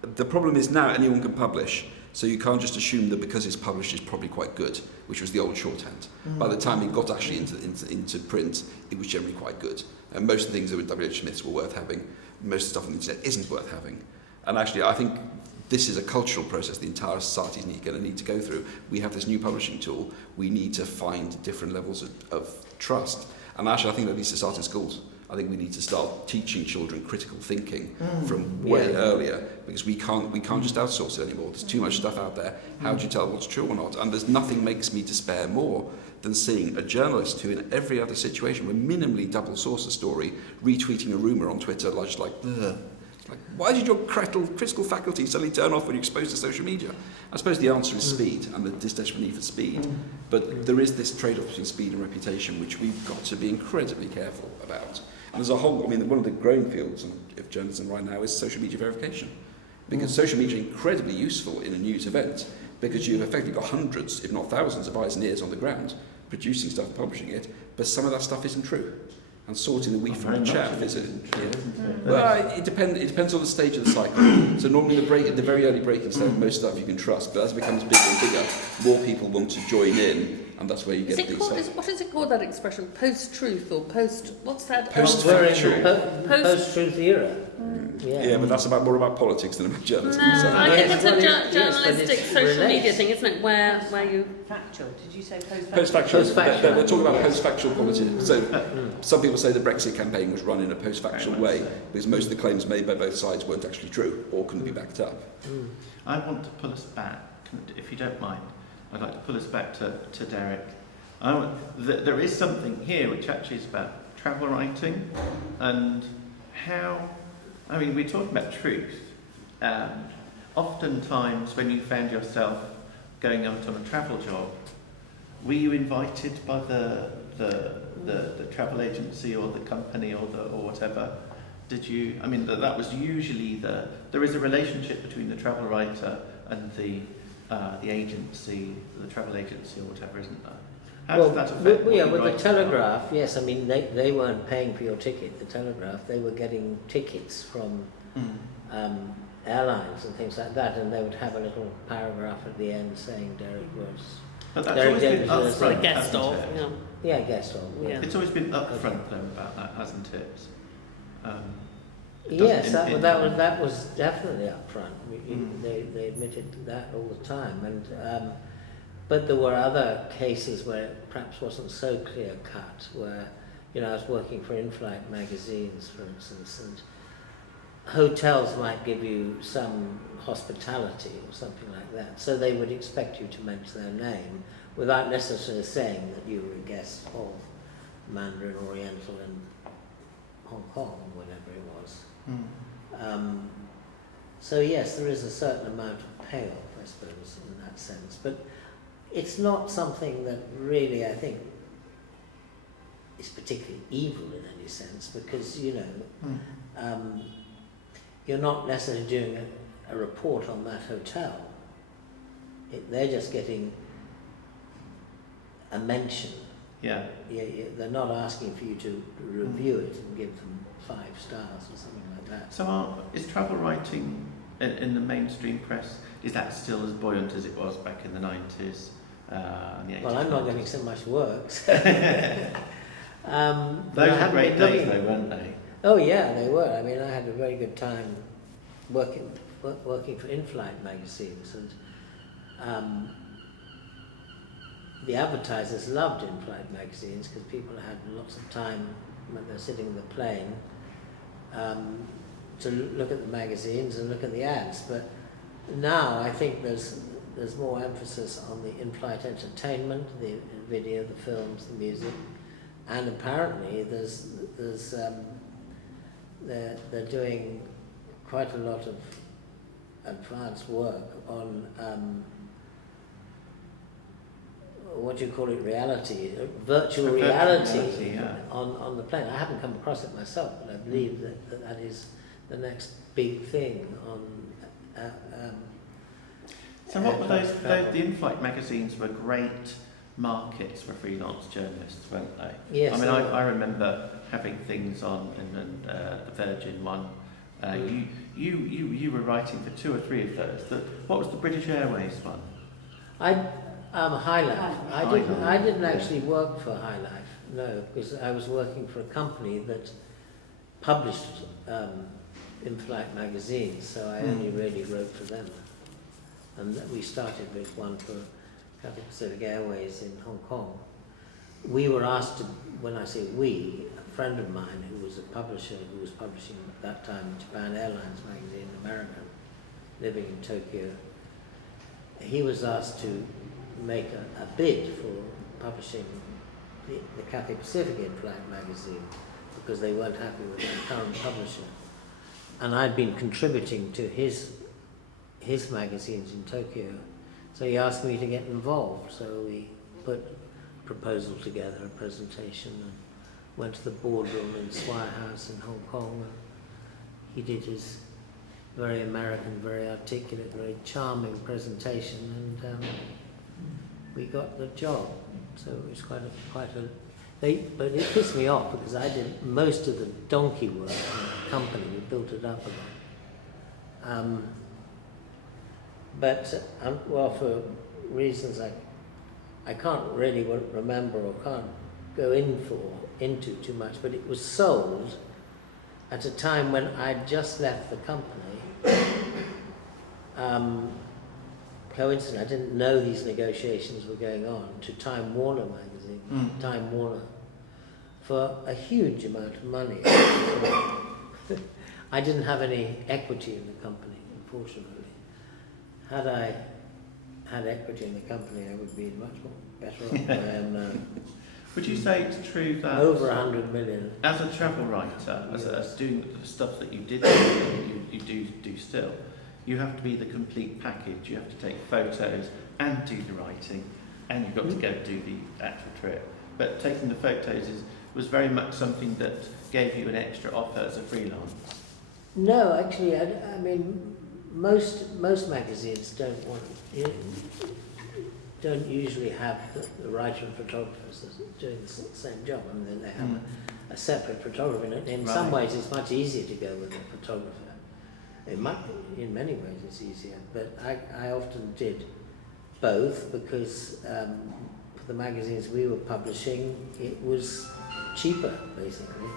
the problem is now anyone can publish, So you can't just assume that because it's published it's probably quite good, which was the old shorthand. By the time it got actually into print, it was generally quite good. And most of the things that were W.H. Smith's were worth having. Most of the stuff on the internet isn't worth having. And actually, I think this is a cultural process the entire society is going to need to go through. We have this new publishing tool. We need to find different levels of trust. And actually, I think that needs to start in schools. I think we need to start teaching children critical thinking from way earlier, because we can't just outsource it anymore. There's too much stuff out there. How do you tell what's true or not? And there's nothing makes me despair more than seeing a journalist who, in every other situation, would minimally double source a story, retweeting a rumour on Twitter, like, why did your critical faculty suddenly turn off when you're exposed to social media? I suppose the answer is speed and the desperate need for speed. But there is this trade-off between speed and reputation, which we've got to be incredibly careful about. And there's a whole, one of the growing fields of journalism right now is social media verification. Because social media is incredibly useful in a news event, because you've effectively got hundreds, if not thousands, of eyes and ears on the ground producing stuff and publishing it, but some of that stuff isn't true. And sorting the wheat from the chaff is it? Well, it depends on the stage of the cycle. So normally the very early breaking stage, most stuff you can trust, but as it becomes bigger and bigger, more people want to join in, and that's where you get these. What is it called, that expression? Post-truth or post? What's that? Post-factual. Post-truth era. Yeah, but that's more about politics than about journalism. No, So. I think it's a but journalistic it's social related. media thing, isn't it? Where you Factual. Did you say post-factual? Post-factual. Post-factual. We're talking about post-factual politics. So some people say the Brexit campaign was run in a post-factual way because most of the claims made by both sides weren't actually true or couldn't be backed up. I want to pull us back, if you don't mind. I'd like to pull us back to Derek. There is something here which actually is about travel writing and how, we're talking about truth. Oftentimes when you found yourself going out on a travel job, were you invited by the travel agency or the company or whatever? Did you? That was usually there is a relationship between the travel writer and the agency, the travel agency or whatever, isn't there? How does that affect? With the Telegraph, yes. They weren't paying for your ticket. The Telegraph, they were getting tickets from airlines and things like that, and they would have a little paragraph at the end saying Derek was. But that's Derek always been Davis was upfront, guest hasn't of, it? Yeah, guest of. Yeah. It's always been upfront then about that, hasn't it? Yes, that was definitely up front. They admitted that all the time, and but there were other cases where it perhaps wasn't so clear cut. Where I was working for in-flight magazines, for instance, and hotels might give you some hospitality or something like that, so they would expect you to mention their name without necessarily saying that you were a guest of Mandarin Oriental in Hong Kong, whatever it was. So yes, there is a certain amount of payoff, I suppose, in that sense, but it's not something that really, I think, is particularly evil in any sense, because you're not necessarily doing a report on that hotel. They're just getting a mention. Yeah. They're not asking for you to review it and give them 5 stars or something like that. So is travel writing in the mainstream press, is that still as buoyant as it was back in the 90s and the 80s? Well, I'm not getting so much work. So Those were great days though, weren't they? Oh yeah, they were. I had a very good time working for in-flight magazines, and the advertisers loved in-flight magazines because people had lots of time when they're sitting in the plane to look at the magazines and look at the ads. But now I think there's more emphasis on the in-flight entertainment, the video, the films, the music, and apparently they're doing quite a lot of advanced work on what do you call it, virtual reality yeah. on the plane. I haven't come across it myself, but I believe that is the next big thing on. So what were those? The in-flight magazines were great markets for freelance journalists, weren't they? Yes. I remember having things on in the Virgin one You were writing for 2 or 3 of those. What was the British Airways one? High Life. I Life, didn't yeah. actually work for High Life, no, because I was working for a company that published in-flight magazines, so I only really wrote for them. And we started with one for Cathay Pacific Airways in Hong Kong. We were asked to, when I say we, a friend of mine who was a publisher who was publishing at that time Japan Airlines magazine in America, living in Tokyo, he was asked to make a bid for publishing the Cathay Pacific in-flight magazine because they weren't happy with their current publisher. And I'd been contributing to his magazines in Tokyo, so he asked me to get involved. So we put a proposal together, a presentation, and went to the boardroom in Swire House in Hong Kong. And he did his very American, very articulate, very charming presentation, and we got the job. So it was quite a. But it pissed me off because I did most of the donkey work in the company. We built it up again. Well, for reasons I can't really remember or can't go into too much, but it was sold at a time when I'd just left the company. Coincident, I didn't know these negotiations were going on, to Time Warner magazine, Time Warner, for a huge amount of money. I didn't have any equity in the company, unfortunately. Had I had equity in the company, I would be much more better off than I am now. Would you say it's true that Over 100 million. as a travel writer, as doing the stuff that you did, you do still, you have to be the complete package. You have to take photos and do the writing, and you've got to go do the actual trip. But taking the photos was very much something that gave you an extra offer as a freelance. No, actually, I mean, most magazines don't usually have the writer and photographers doing the same job. I mean, they have a separate photographer. And in some ways, it's much easier to go with a photographer. In many ways, it's easier. But I often did both because for the magazines we were publishing, it was cheaper, basically,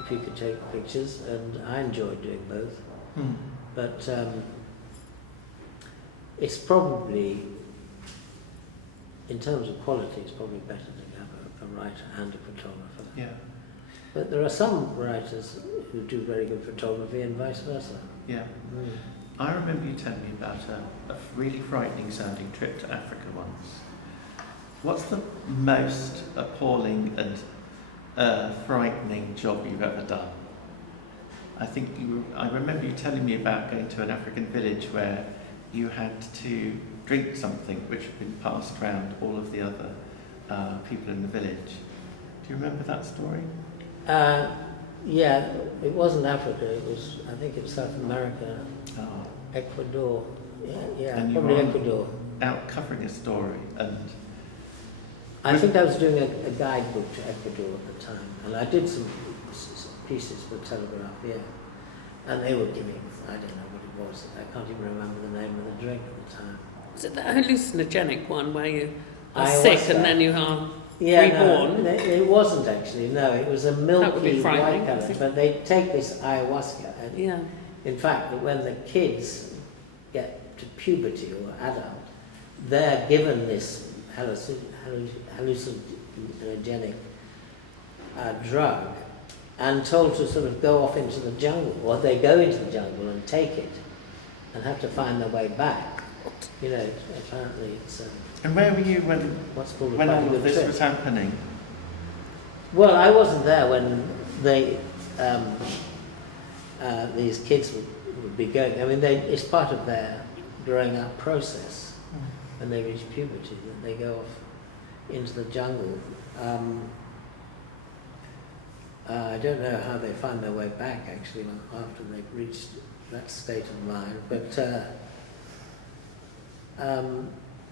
if you could take pictures, and I enjoyed doing both. But it's probably, in terms of quality, it's probably better to have a writer and a photographer. Yeah. But there are some writers who do very good photography and vice versa. Yeah. I remember you telling me about a really frightening sounding trip to Africa once. What's the most appalling and frightening job you've ever done? I remember you telling me about going to an African village where you had to drink something which had been passed around all of the other people in the village. Do you remember that story? Yeah, it wasn't Africa, I think it was South America, Ecuador. Yeah, And you probably were Ecuador. out covering a story, and I think I was doing a guidebook to Ecuador at the time, and I did some pieces for Telegraph, yeah. And they were giving, I don't know what it was, I can't even remember the name of the drink at the time. Is it that hallucinogenic one where you are Ayahuasca. sick and then you are reborn? No, it wasn't actually, no, it was a That would milky be frightening, white I colour, think. but they take this ayahuasca, and Yeah. in fact, when the kids get to puberty or adult, they're given this hallucinogenic drug and told to sort of go off into the jungle, or they go into the jungle and take it and have to find their way back. You know, apparently it's and where were you when what's called a all quite of good this trip. was happening? Well, I wasn't there when they these kids would be going. I mean, it's part of their growing up process when they reach puberty that they go off into the jungle. I don't know how they find their way back actually after they've reached that state of mind, but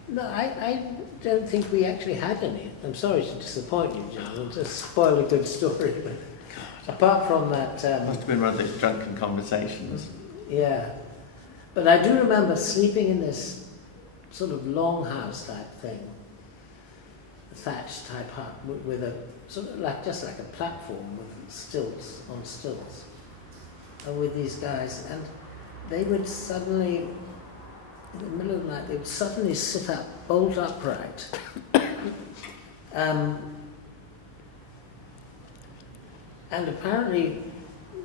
no, I don't think we actually had any. I'm sorry to disappoint you, John, and to spoil a good story, but apart from that, Must have been one of those drunken conversations. yeah. But I do remember sleeping in this sort of longhouse type thing, thatched type hut with a sort of just like a platform with stilts on stilts, and with these guys, and they would suddenly, in the middle of the night, they would suddenly sit up, bolt upright. And apparently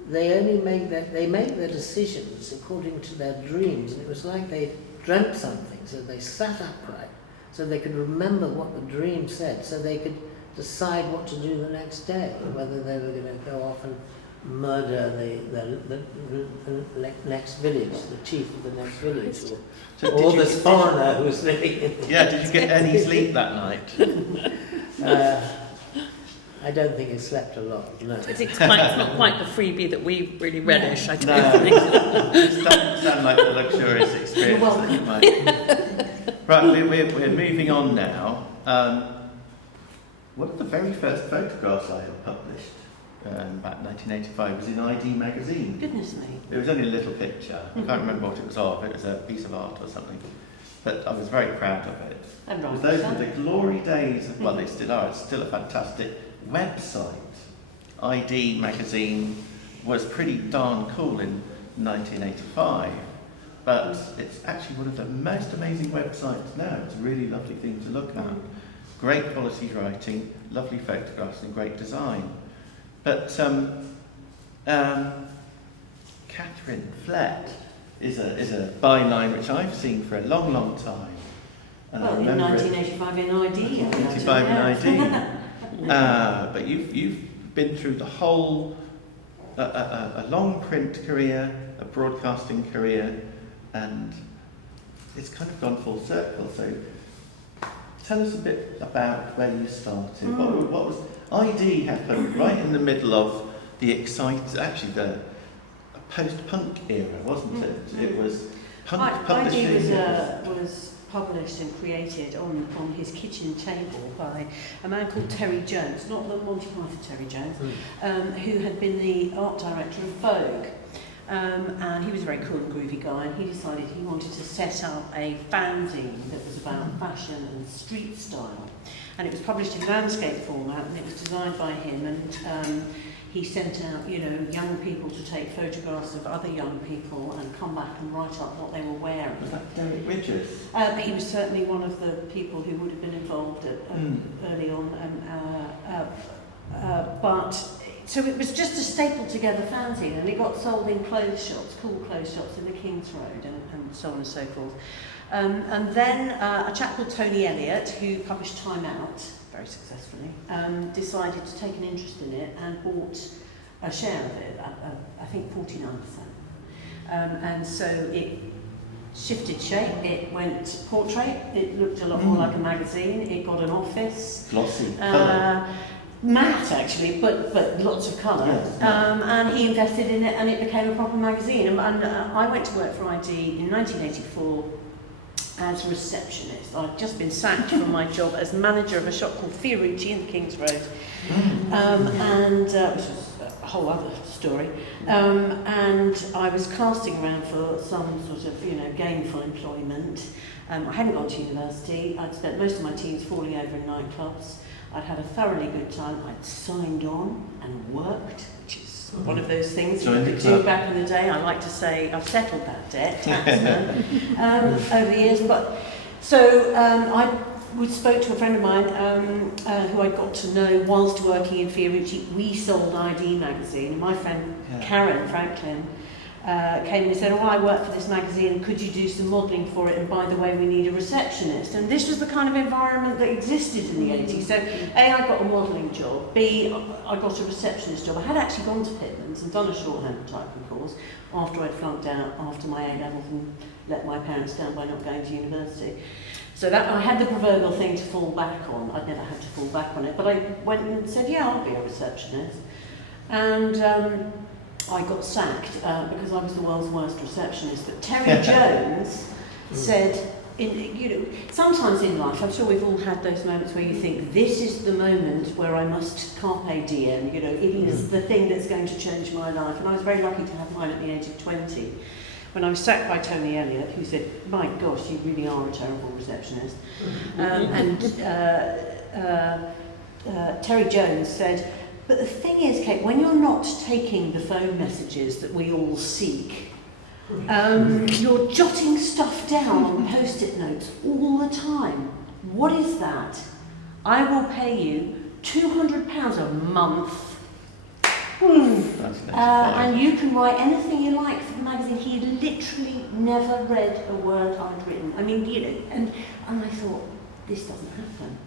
they only make their decisions according to their dreams, and it was like they dreamt something, so they sat upright so they could remember what the dream said, so they could decide what to do the next day, whether they were going to go off and murder the next village, the chief of the next village, or this foreigner who was living in the did you get any sleep that night? I don't think he slept a lot, no. It's not quite the freebie that we really relish, I don't think. It doesn't sound like a luxurious experience that you might. Right, we're moving on now. One of the very first photographs I had published back in 1985 was in ID magazine. Goodness me. It was only a little picture. I can't remember what it was of. It was a piece of art or something. But I was very proud of it. And Those were the glory days of, well, they still are. It's still a fantastic website. ID magazine was pretty darn cool in 1985, but it's actually one of the most amazing websites now. It's a really lovely thing to look at. Great quality writing, lovely photographs and great design. But Catherine Flett is a byline which I've seen for a long, long time. And well, I remember in 1985 in ID. 1985 in ID. But you've been through the whole, a long print career, a broadcasting career, and it's kind of gone full circle. So tell us a bit about where you started. What was ID happened right in the middle of the the post-punk era, wasn't it? It was punk publishing. ID was published and created on his kitchen table by a man called Terry Jones, not the Monty Python Terry Jones, who had been the art director of Vogue. And he was a very cool and groovy guy, and he decided he wanted to set up a fanzine that was about fashion and street style. And it was published in landscape format, and it was designed by him, and he sent out, young people to take photographs of other young people and come back and write up what they were wearing. Was that Derek Ridges? He was certainly one of the people who would have been involved early on. So it was just a stapled together fanzine, and it got sold in clothes shops, cool clothes shops in the King's Road and so on and so forth. And then a chap called Tony Elliott, who published Time Out very successfully, decided to take an interest in it and bought a share of it, I think 49%. And so it shifted shape, it went portrait, it looked a lot more like a magazine, it got an office. Glossy, colour. Matte actually, but lots of colour. Yes. And he invested in it and it became a proper magazine. And I went to work for ID in 1984 as a receptionist. I'd just been sacked from my job as manager of a shop called Fiorucci in the King's Road, which was a whole other story. And I was casting around for some sort of, gainful employment. I hadn't gone to university. I'd spent most of my teens falling over in nightclubs. I'd had a thoroughly good time. I'd signed on and worked, which is one of those things you could do back in the day. I like to say I've settled that debt, taxman, over the years. But so I spoke to a friend of mine who I got to know whilst working in Fiorucci. We sold ID magazine. My friend Karen Franklin came and said, I work for this magazine, could you do some modelling for it, and by the way, we need a receptionist. And this was the kind of environment that existed in the 80s. So A, I got a modelling job, B, I got a receptionist job. I had actually gone to Pitman's and done a shorthand typing course after I'd flunked out after my A-levels and let my parents down by not going to university. So that I had the proverbial thing to fall back on. I'd never had to fall back on it, but I went and said, I'll be a receptionist. And I got sacked because I was the world's worst receptionist. But Terry Jones said, sometimes in life, I'm sure we've all had those moments where you think, this is the moment where I must carpe diem, it is the thing that's going to change my life. And I was very lucky to have mine at the age of 20, when I was sacked by Tony Elliott, who said, my gosh, you really are a terrible receptionist. Terry Jones said, but the thing is, Kate, when you're not taking the phone messages that we all seek, you're jotting stuff down on Post-it notes all the time. What is that? I will pay you £200 a month. And you can write anything you like for the magazine. He literally never read a word I'd written. I mean, and I thought, this doesn't happen.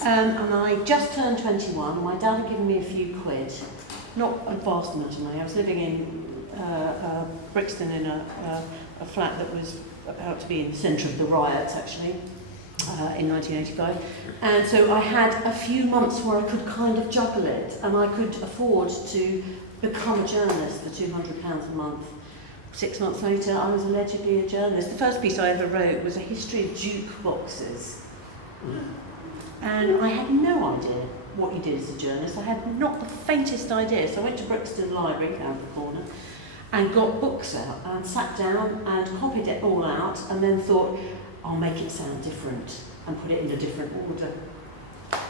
And I just turned 21, and my dad had given me a few quid, not a vast amount of money. I was living in Brixton in a flat that was about to be in the centre of the riots, actually, in 1985. And so I had a few months where I could kind of juggle it, and I could afford to become a journalist for £200 a month. 6 months later, I was allegedly a journalist. The first piece I ever wrote was a history of jukeboxes. And I had no idea what you did as a journalist. I had not the faintest idea. So I went to Brixton Library, down the corner, and got books out and sat down and copied it all out, and then thought, I'll make it sound different and put it in a different order.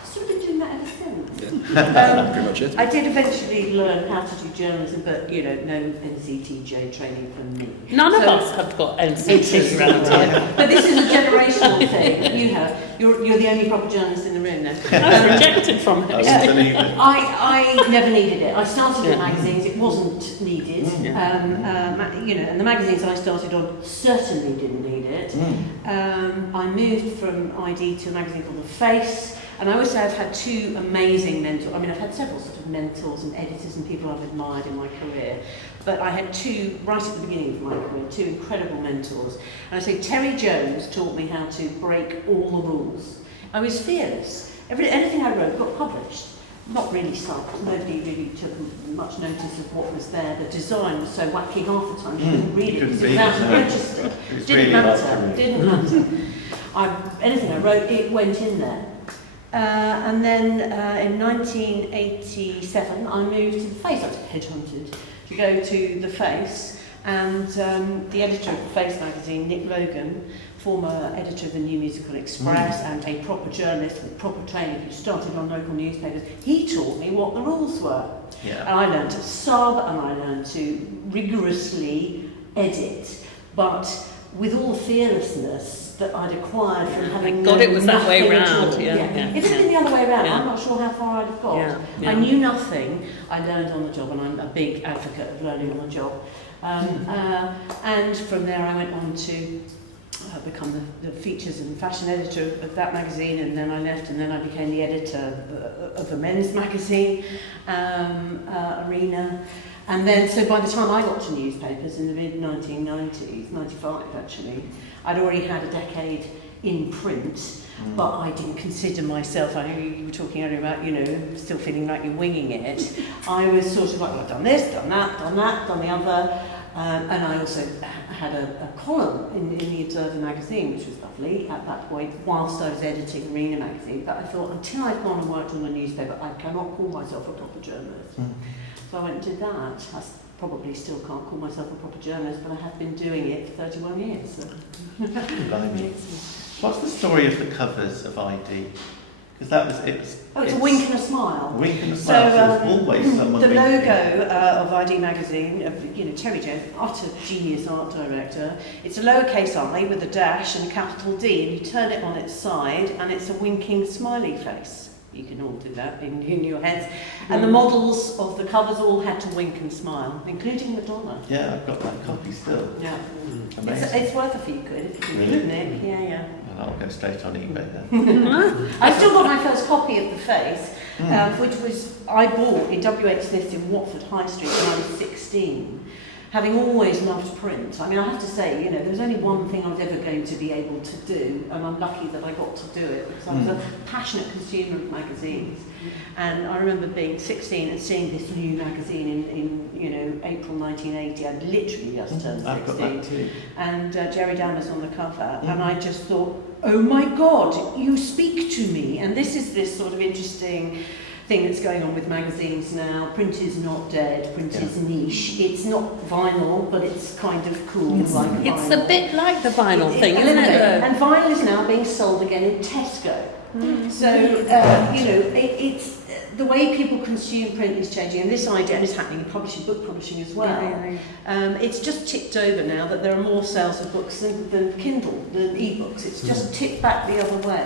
Sort of been doing that ever since. Yeah. Pretty much it. I did eventually learn how to do journalism, but no NCTJ training from me. None of us have got NCT around here. But this is a generational thing. You have. You're the only proper journalist in the room now. I was rejected from it. I never needed it. I started in magazines. It wasn't needed. And the magazines I started on certainly didn't need it. I moved from ID to a magazine called The Face. And I always say I've had two amazing mentors. I mean, I've had several sort of mentors and editors and people I've admired in my career. But I had two, right at the beginning of my career, two incredible mentors. And I say Terry Jones taught me how to break all the rules. I was fearless. Anything I wrote got published. Not really sucked. Nobody really took much notice of what was there. The design was so wacky half the time. You couldn't read it because it was out of register. Didn't matter. Anything I wrote, it went in there. And then in 1987, I moved to The Face. I was headhunted to go to The Face, and the editor of The Face magazine, Nick Logan, former editor of the New Musical Express and a proper journalist with proper training who started on local newspapers, he taught me what the rules were. Yeah. And I learned to sub, and I learned to rigorously edit, but with all the fearlessness that I'd acquired from having God, it was that way round. round. If it had been the other way around, I'm not sure how far I'd have got. I knew nothing. I learned on the job, and I'm a big advocate of learning on the job. And from there, I went on to become the features and fashion editor of that magazine, and then I left, and then I became the editor of a men's magazine, Arena. And then, so by the time I got to newspapers in the mid-1990s, 95 actually, I'd already had a decade in print, but I didn't consider myself, I know you were talking earlier about, still feeling like you're winging it. I was sort of like, well, I've done this, done that, done the other. And I also had a column in the Observer magazine, which was lovely at that point, whilst I was editing Arena magazine. But I thought, until I've gone and worked on a newspaper, I cannot call myself a proper journalist. So I went and did that. I probably still can't call myself a proper journalist, but I have been doing it for 31 years. So. What's the story of the covers of ID? Because it's a wink and a smile. A wink and a smile. So there's always someone. The logo of ID magazine, Terry Jones, utter genius art director. It's a lowercase I with a dash and a capital D, and you turn it on its side, and it's a winking smiley face. You can all do that in your heads. And the models of the covers all had to wink and smile, including Madonna. Yeah, I've got that copy still. Yeah. Amazing. It's worth a few quid if you read it. Yeah. Well, I'll go straight on eBay then. I still got my first copy of The Face, which I bought in W.H. Smith's in Watford High Street when I was 16. having always loved print, I mean, I have to say, you know, there was only one thing I was ever going to be able to do, and I'm lucky that I got to do it, because I was a passionate consumer of magazines. And I remember being 16 and seeing this new magazine in you know, April 1980. I'd literally just turned 16. I've got that too. And Jerry Dammers on the cover, and I just thought, oh my God, you speak to me. And this is this sort of interesting thing that's going on with magazines now. Print is not dead, print is niche. It's not vinyl, but it's kind of cool, like vinyl. It's a bit like the vinyl thing, A isn't little it? bit. And vinyl is now being sold again in Tesco. So, you know, it's the way people consume print is changing, and this idea, and it's happening in publishing, book publishing as well. It's just tipped over now that there are more sales of books than Kindle, than e-books. It's just tipped back the other way.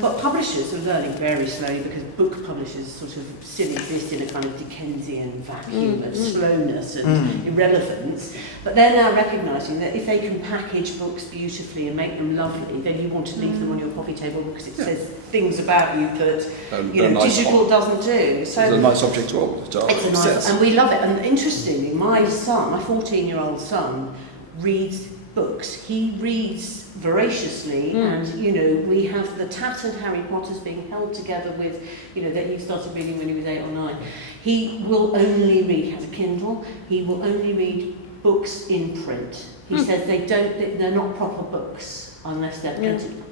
But publishers are learning very slowly, because book publishers sort of still exist in a kind of Dickensian vacuum of slowness and irrelevance. But they're now recognising that if they can package books beautifully and make them lovely, then you want to leave them on your coffee table, because it says things about you that you know, nice digital doesn't do. So it's a nice object to hold. it's a nice, and we love it. And interestingly, my son, my 14-year-old son, reads books. He reads voraciously, and you know, we have the tattered Harry Potters being held together with, you know, that he started reading when he was 8 or 9. He will only read, he has a Kindle, he will only read books in print. He says they're not proper books unless they're printed.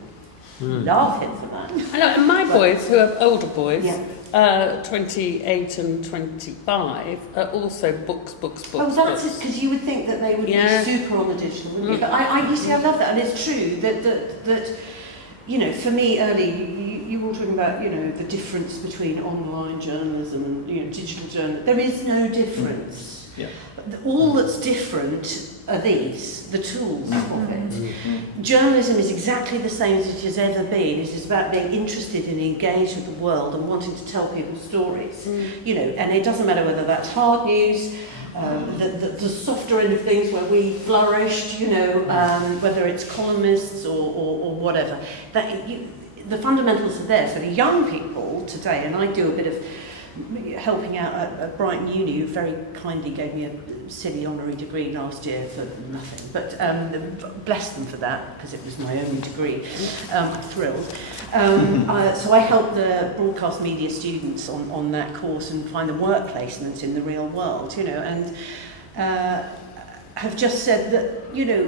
Love him for that. I know, and my boys, who are older boys, 28 and 25, are also books. Oh, that's it, because you would think that they would be super on the digital, wouldn't you? But you see, I love that, and it's true that you know, for me, early, you were talking about, you know, the difference between online journalism and, you know, digital journalism. There is no difference. All that's different are these, the tools of it. Journalism is exactly the same as it has ever been. It is about being interested and engaged with the world and wanting to tell people stories. You know, and it doesn't matter whether that's hard news, the softer end of things where we flourished, you know, whether it's columnists or whatever. The fundamentals are there. So the young people today, and I do a bit of helping out at Brighton Uni, who very kindly gave me a silly honorary degree last year for nothing, but bless them for that, because it was my only degree. I'm thrilled. So I help the broadcast media students on that course and find them work placements in the real world, you know, and have just said that, you know,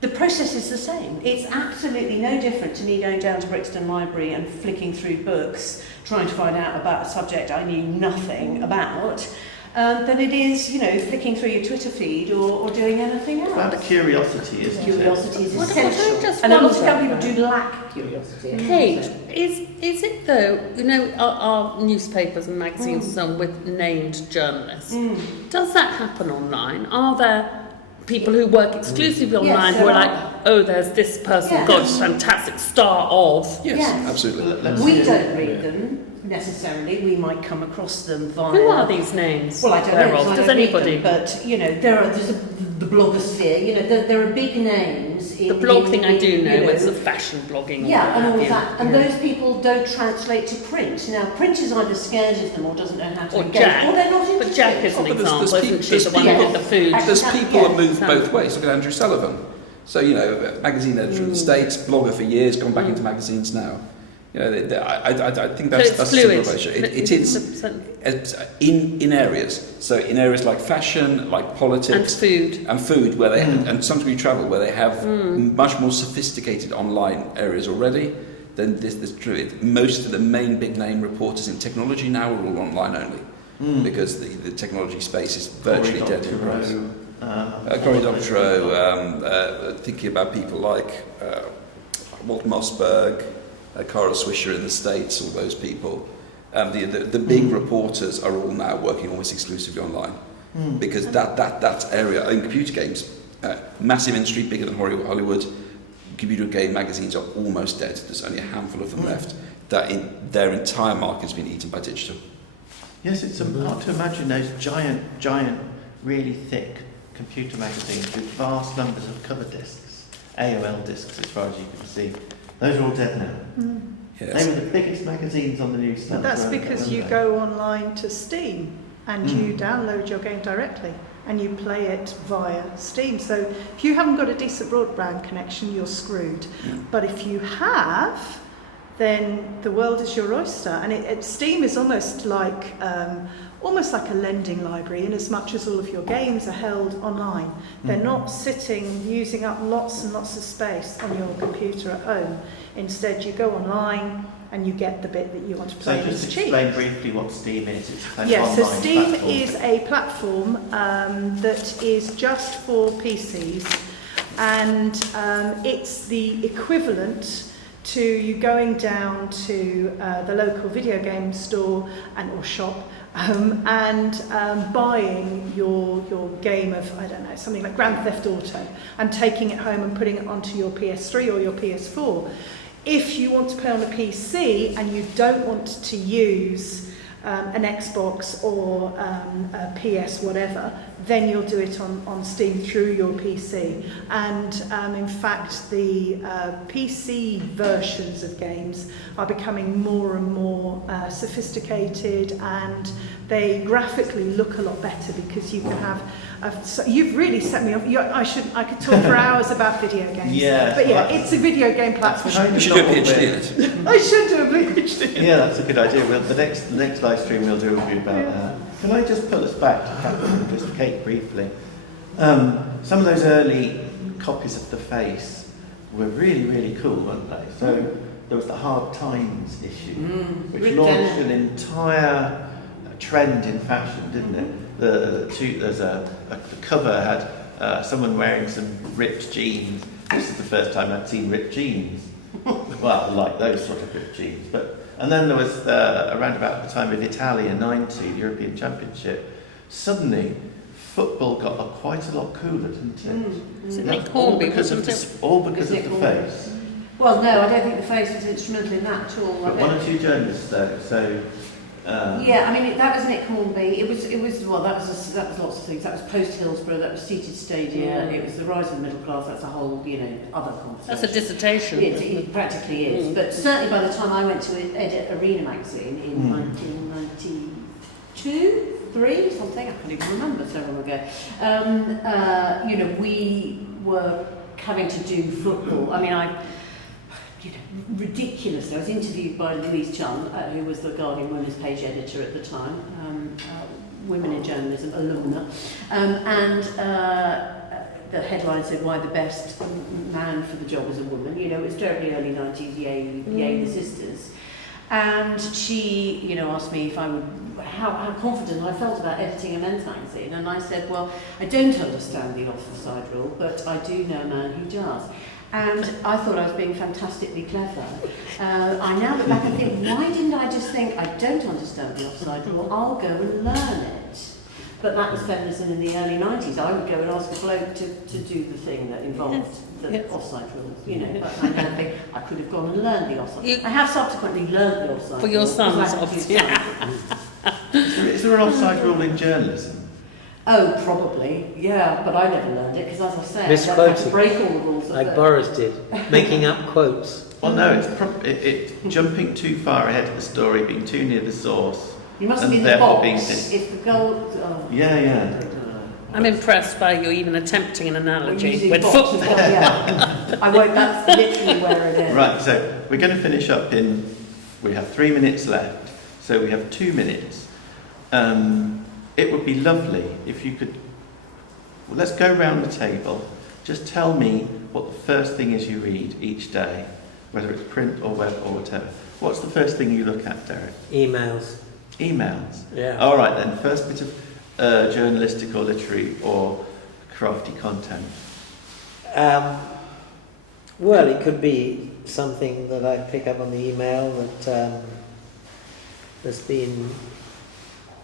the process is the same. It's absolutely no different to me going down to Brixton Library and flicking through books, trying to find out about a subject I knew nothing about, than it is, you know, flicking through your Twitter feed or doing anything else. Well, the curiosity is Curiosity is What essential. I And a lot of wonder, young people do lack curiosity. Kate, is it though, you know, our newspapers and magazines and so on with named journalists, does that happen online? Are there people who work exclusively online who are like, oh, there's this person, gosh, fantastic star of? Yes, absolutely. We don't read them necessarily. We might come across them via... Who are these names? Well, I don't know. Does I don't read anybody? them, but, you know, there's the blogosphere, you know, there are big names. The blog thing I do know is the fashion blogging. Yeah, and all of that. And those people don't translate to print. Now, print is either scared of them or doesn't know how to engage. Jack. Or they're not interested. But Jack is an But example, there's isn't she? The one people- with the food. There's people that move Yeah. both ways. Look at Andrew Sullivan. So, you know, magazine editor in the States, blogger for years, gone back into magazines now. You know, I think that's So it's a fluid. simple ratio. It is in areas. So in areas like fashion, like politics, and food, where they and some degree travel, where they have much more sophisticated online areas already. Then this is true. Most of the main big name reporters in technology now are all online only, because the technology space is virtually dead in price. Cory Doctorow, thinking about people like Walt Mossberg, Carl Swisher in the States, all those people. The big reporters are all now working almost exclusively online, because that area in computer games, massive industry, bigger than Hollywood. Computer game magazines are almost dead. There's only a handful of them left. Their entire market has been eaten by digital. Yes, it's hard to imagine those giant, really thick computer magazines with vast numbers of cover discs, AOL discs as far as you can see. Those are all dead now. Yes. They were the biggest magazines on the newsstand. But that's because you go online to Steam and you download your game directly and you play it via Steam. So if you haven't got a decent broadband connection, you're screwed. But if you have, then the world is your oyster. And Steam is almost like a lending library, in as much as all of your games are held online. They're not sitting using up lots and lots of space on your computer at home. Instead, you go online and you get the bit that you want to play. So just it's cheap. explain briefly what Steam is. It's a kind Yeah, of so online Steam platform. is a platform that is just for PCs, and it's the equivalent to you going down to the local video game store or shop and buying your game of, I don't know, something like Grand Theft Auto, and taking it home and putting it onto your PS3 or your PS4. If you want to play on a PC and you don't want to use an Xbox or a PS whatever, then you'll do it on Steam through your PC. And in fact, the PC versions of games are becoming more and more sophisticated, and they graphically look a lot better, because you can have so you've really set me off. I could talk for hours about video games. Yeah, But yeah, well, it's a video game platform. You should do a PhD in it. I should do a PhD. Yeah, that's a good idea. Well, the next live stream we'll do will be about that. Can I just pull us back to Captain and just Kate briefly? Some of those early copies of The Face were really, really cool, weren't they? So there was the Hard Times issue, which Rick launched Denner. an entire trend in fashion, didn't it? The cover had someone wearing some ripped jeans. This is the first time I'd seen ripped jeans. Well, like those sort of ripped jeans. And then there was, around about the time of Italia 90, the European Championship, suddenly football got quite a lot cooler, didn't it? Is it That's Nick Hornby, because of wasn't it? all because It's of Nick The Hornby. Face. Well, no, I don't think The Face was instrumental in that at all. I But one don't- or two journalists though, so... Yeah, I mean that was Nick Hornby. It was well, that was lots of things. That was post Hillsborough. That was seated stadia. It was the rise of the middle class. That's a whole other conversation. That's a dissertation. It practically is. But certainly by the time I went to edit Arena magazine in 1992, 3, something, I can't even remember, so long ago. We were having to do football. I mean, ridiculous. I was interviewed by Louise Chun, who was the Guardian Women's Page editor at the time, Women in Journalism alumna, and the headline said, "Why the best man for the job is a woman." It's terribly early 90s, Yale, the sisters. And she, asked me if I would, how confident I felt about editing a men's magazine, and I said, well, I don't understand the offside rule, but I do know a man who does. And I thought I was being fantastically clever. I now look back and think, why didn't I just think, I don't understand the offside rule, I'll go and learn it. But that was feminism in the early 90s. I would go and ask a bloke to do the thing that involved the offside rules, But I now think I could have gone and learned the offside. I have subsequently learned the offside For your rule, sons, because I have obviously. two sons. Is there an offside rule in journalism? Oh, probably, yeah, but I never learned it, because as I say, I Misquoting. don't have to break all the rules. Like Boris did, making up quotes. Well, no, it's jumping too far ahead of the story, being too near the source. You must and be in the therefore box. being If the goal... Oh. Yeah. I'm impressed by you even attempting an analogy with box football. as well, yeah. I won't, that's literally where it is. Right, so we're going to finish up we have 3 minutes left, so we have 2 minutes. It would be lovely if you could, let's go round the table, just tell me what the first thing is you read each day, whether it's print or web or whatever. What's the first thing you look at, Derek? Emails. Emails? Yeah. All right then, first bit of journalistic or literary or crafty content. Well, it could be something that I pick up on the email that there's been...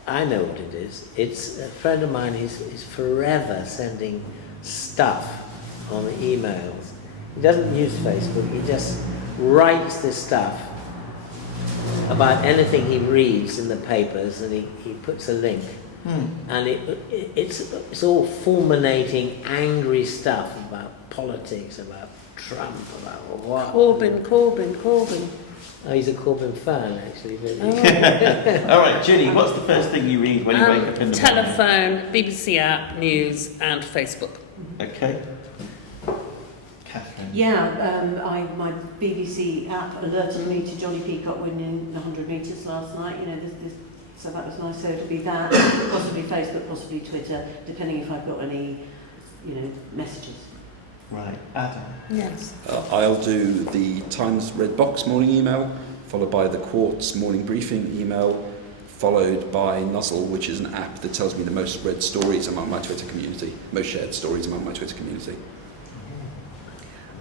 I know what it is. It's a friend of mine is forever sending stuff on the emails. He doesn't use Facebook, he just writes this stuff about anything he reads in the papers, and he puts a link. And it's all fulminating, angry stuff about politics, about Trump, about what. Corbyn. Oh, he's a Corbyn fan, actually. But All right, Ginny, what's the first thing you read when you wake up in the morning? Telephone, BBC app, news, and Facebook. Okay. Catherine. Yeah, my BBC app alerted me to Johnny Peacock winning the 100 metres last night. You know, so that was nice. So it'll be that, possibly Facebook, possibly Twitter, depending if I've got any, messages. Right, Adam. Yes. I'll do the Times Red Box morning email, followed by the Quartz morning briefing email, followed by Nuzzle, which is an app that tells me the most read stories among my Twitter community, most shared stories among my Twitter community.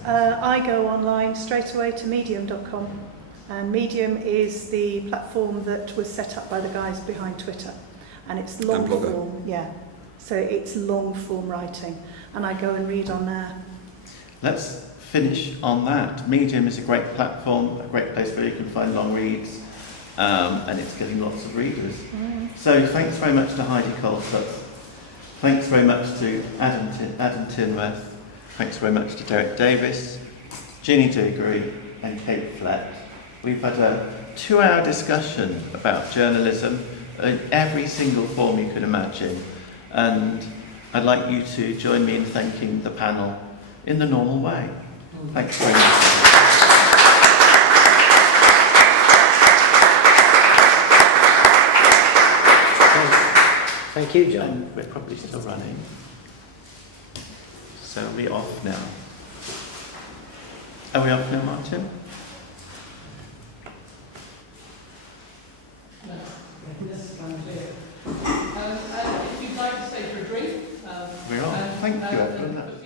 I go online straight away to medium.com, and Medium is the platform that was set up by the guys behind Twitter, and it's long And Blogger. form, yeah. So it's long form writing, and I go and read on there. Let's finish on that. Medium is a great platform, a great place where you can find long reads, and it's getting lots of readers. So thanks very much to Heidi Colesworth. Thanks very much to Adam Tinworth. Thanks very much to Derek Davis, Ginny Dougarry and Kate Flett. We've had a 2-hour discussion about journalism in every single form you can imagine. And I'd like you to join me in thanking the panel in the normal way. Thanks very much. Thank you, John. And we're probably still running. So are we off now? Are we off now, Martin? If you'd like to stay for a drink, We're off. Thank you, everyone.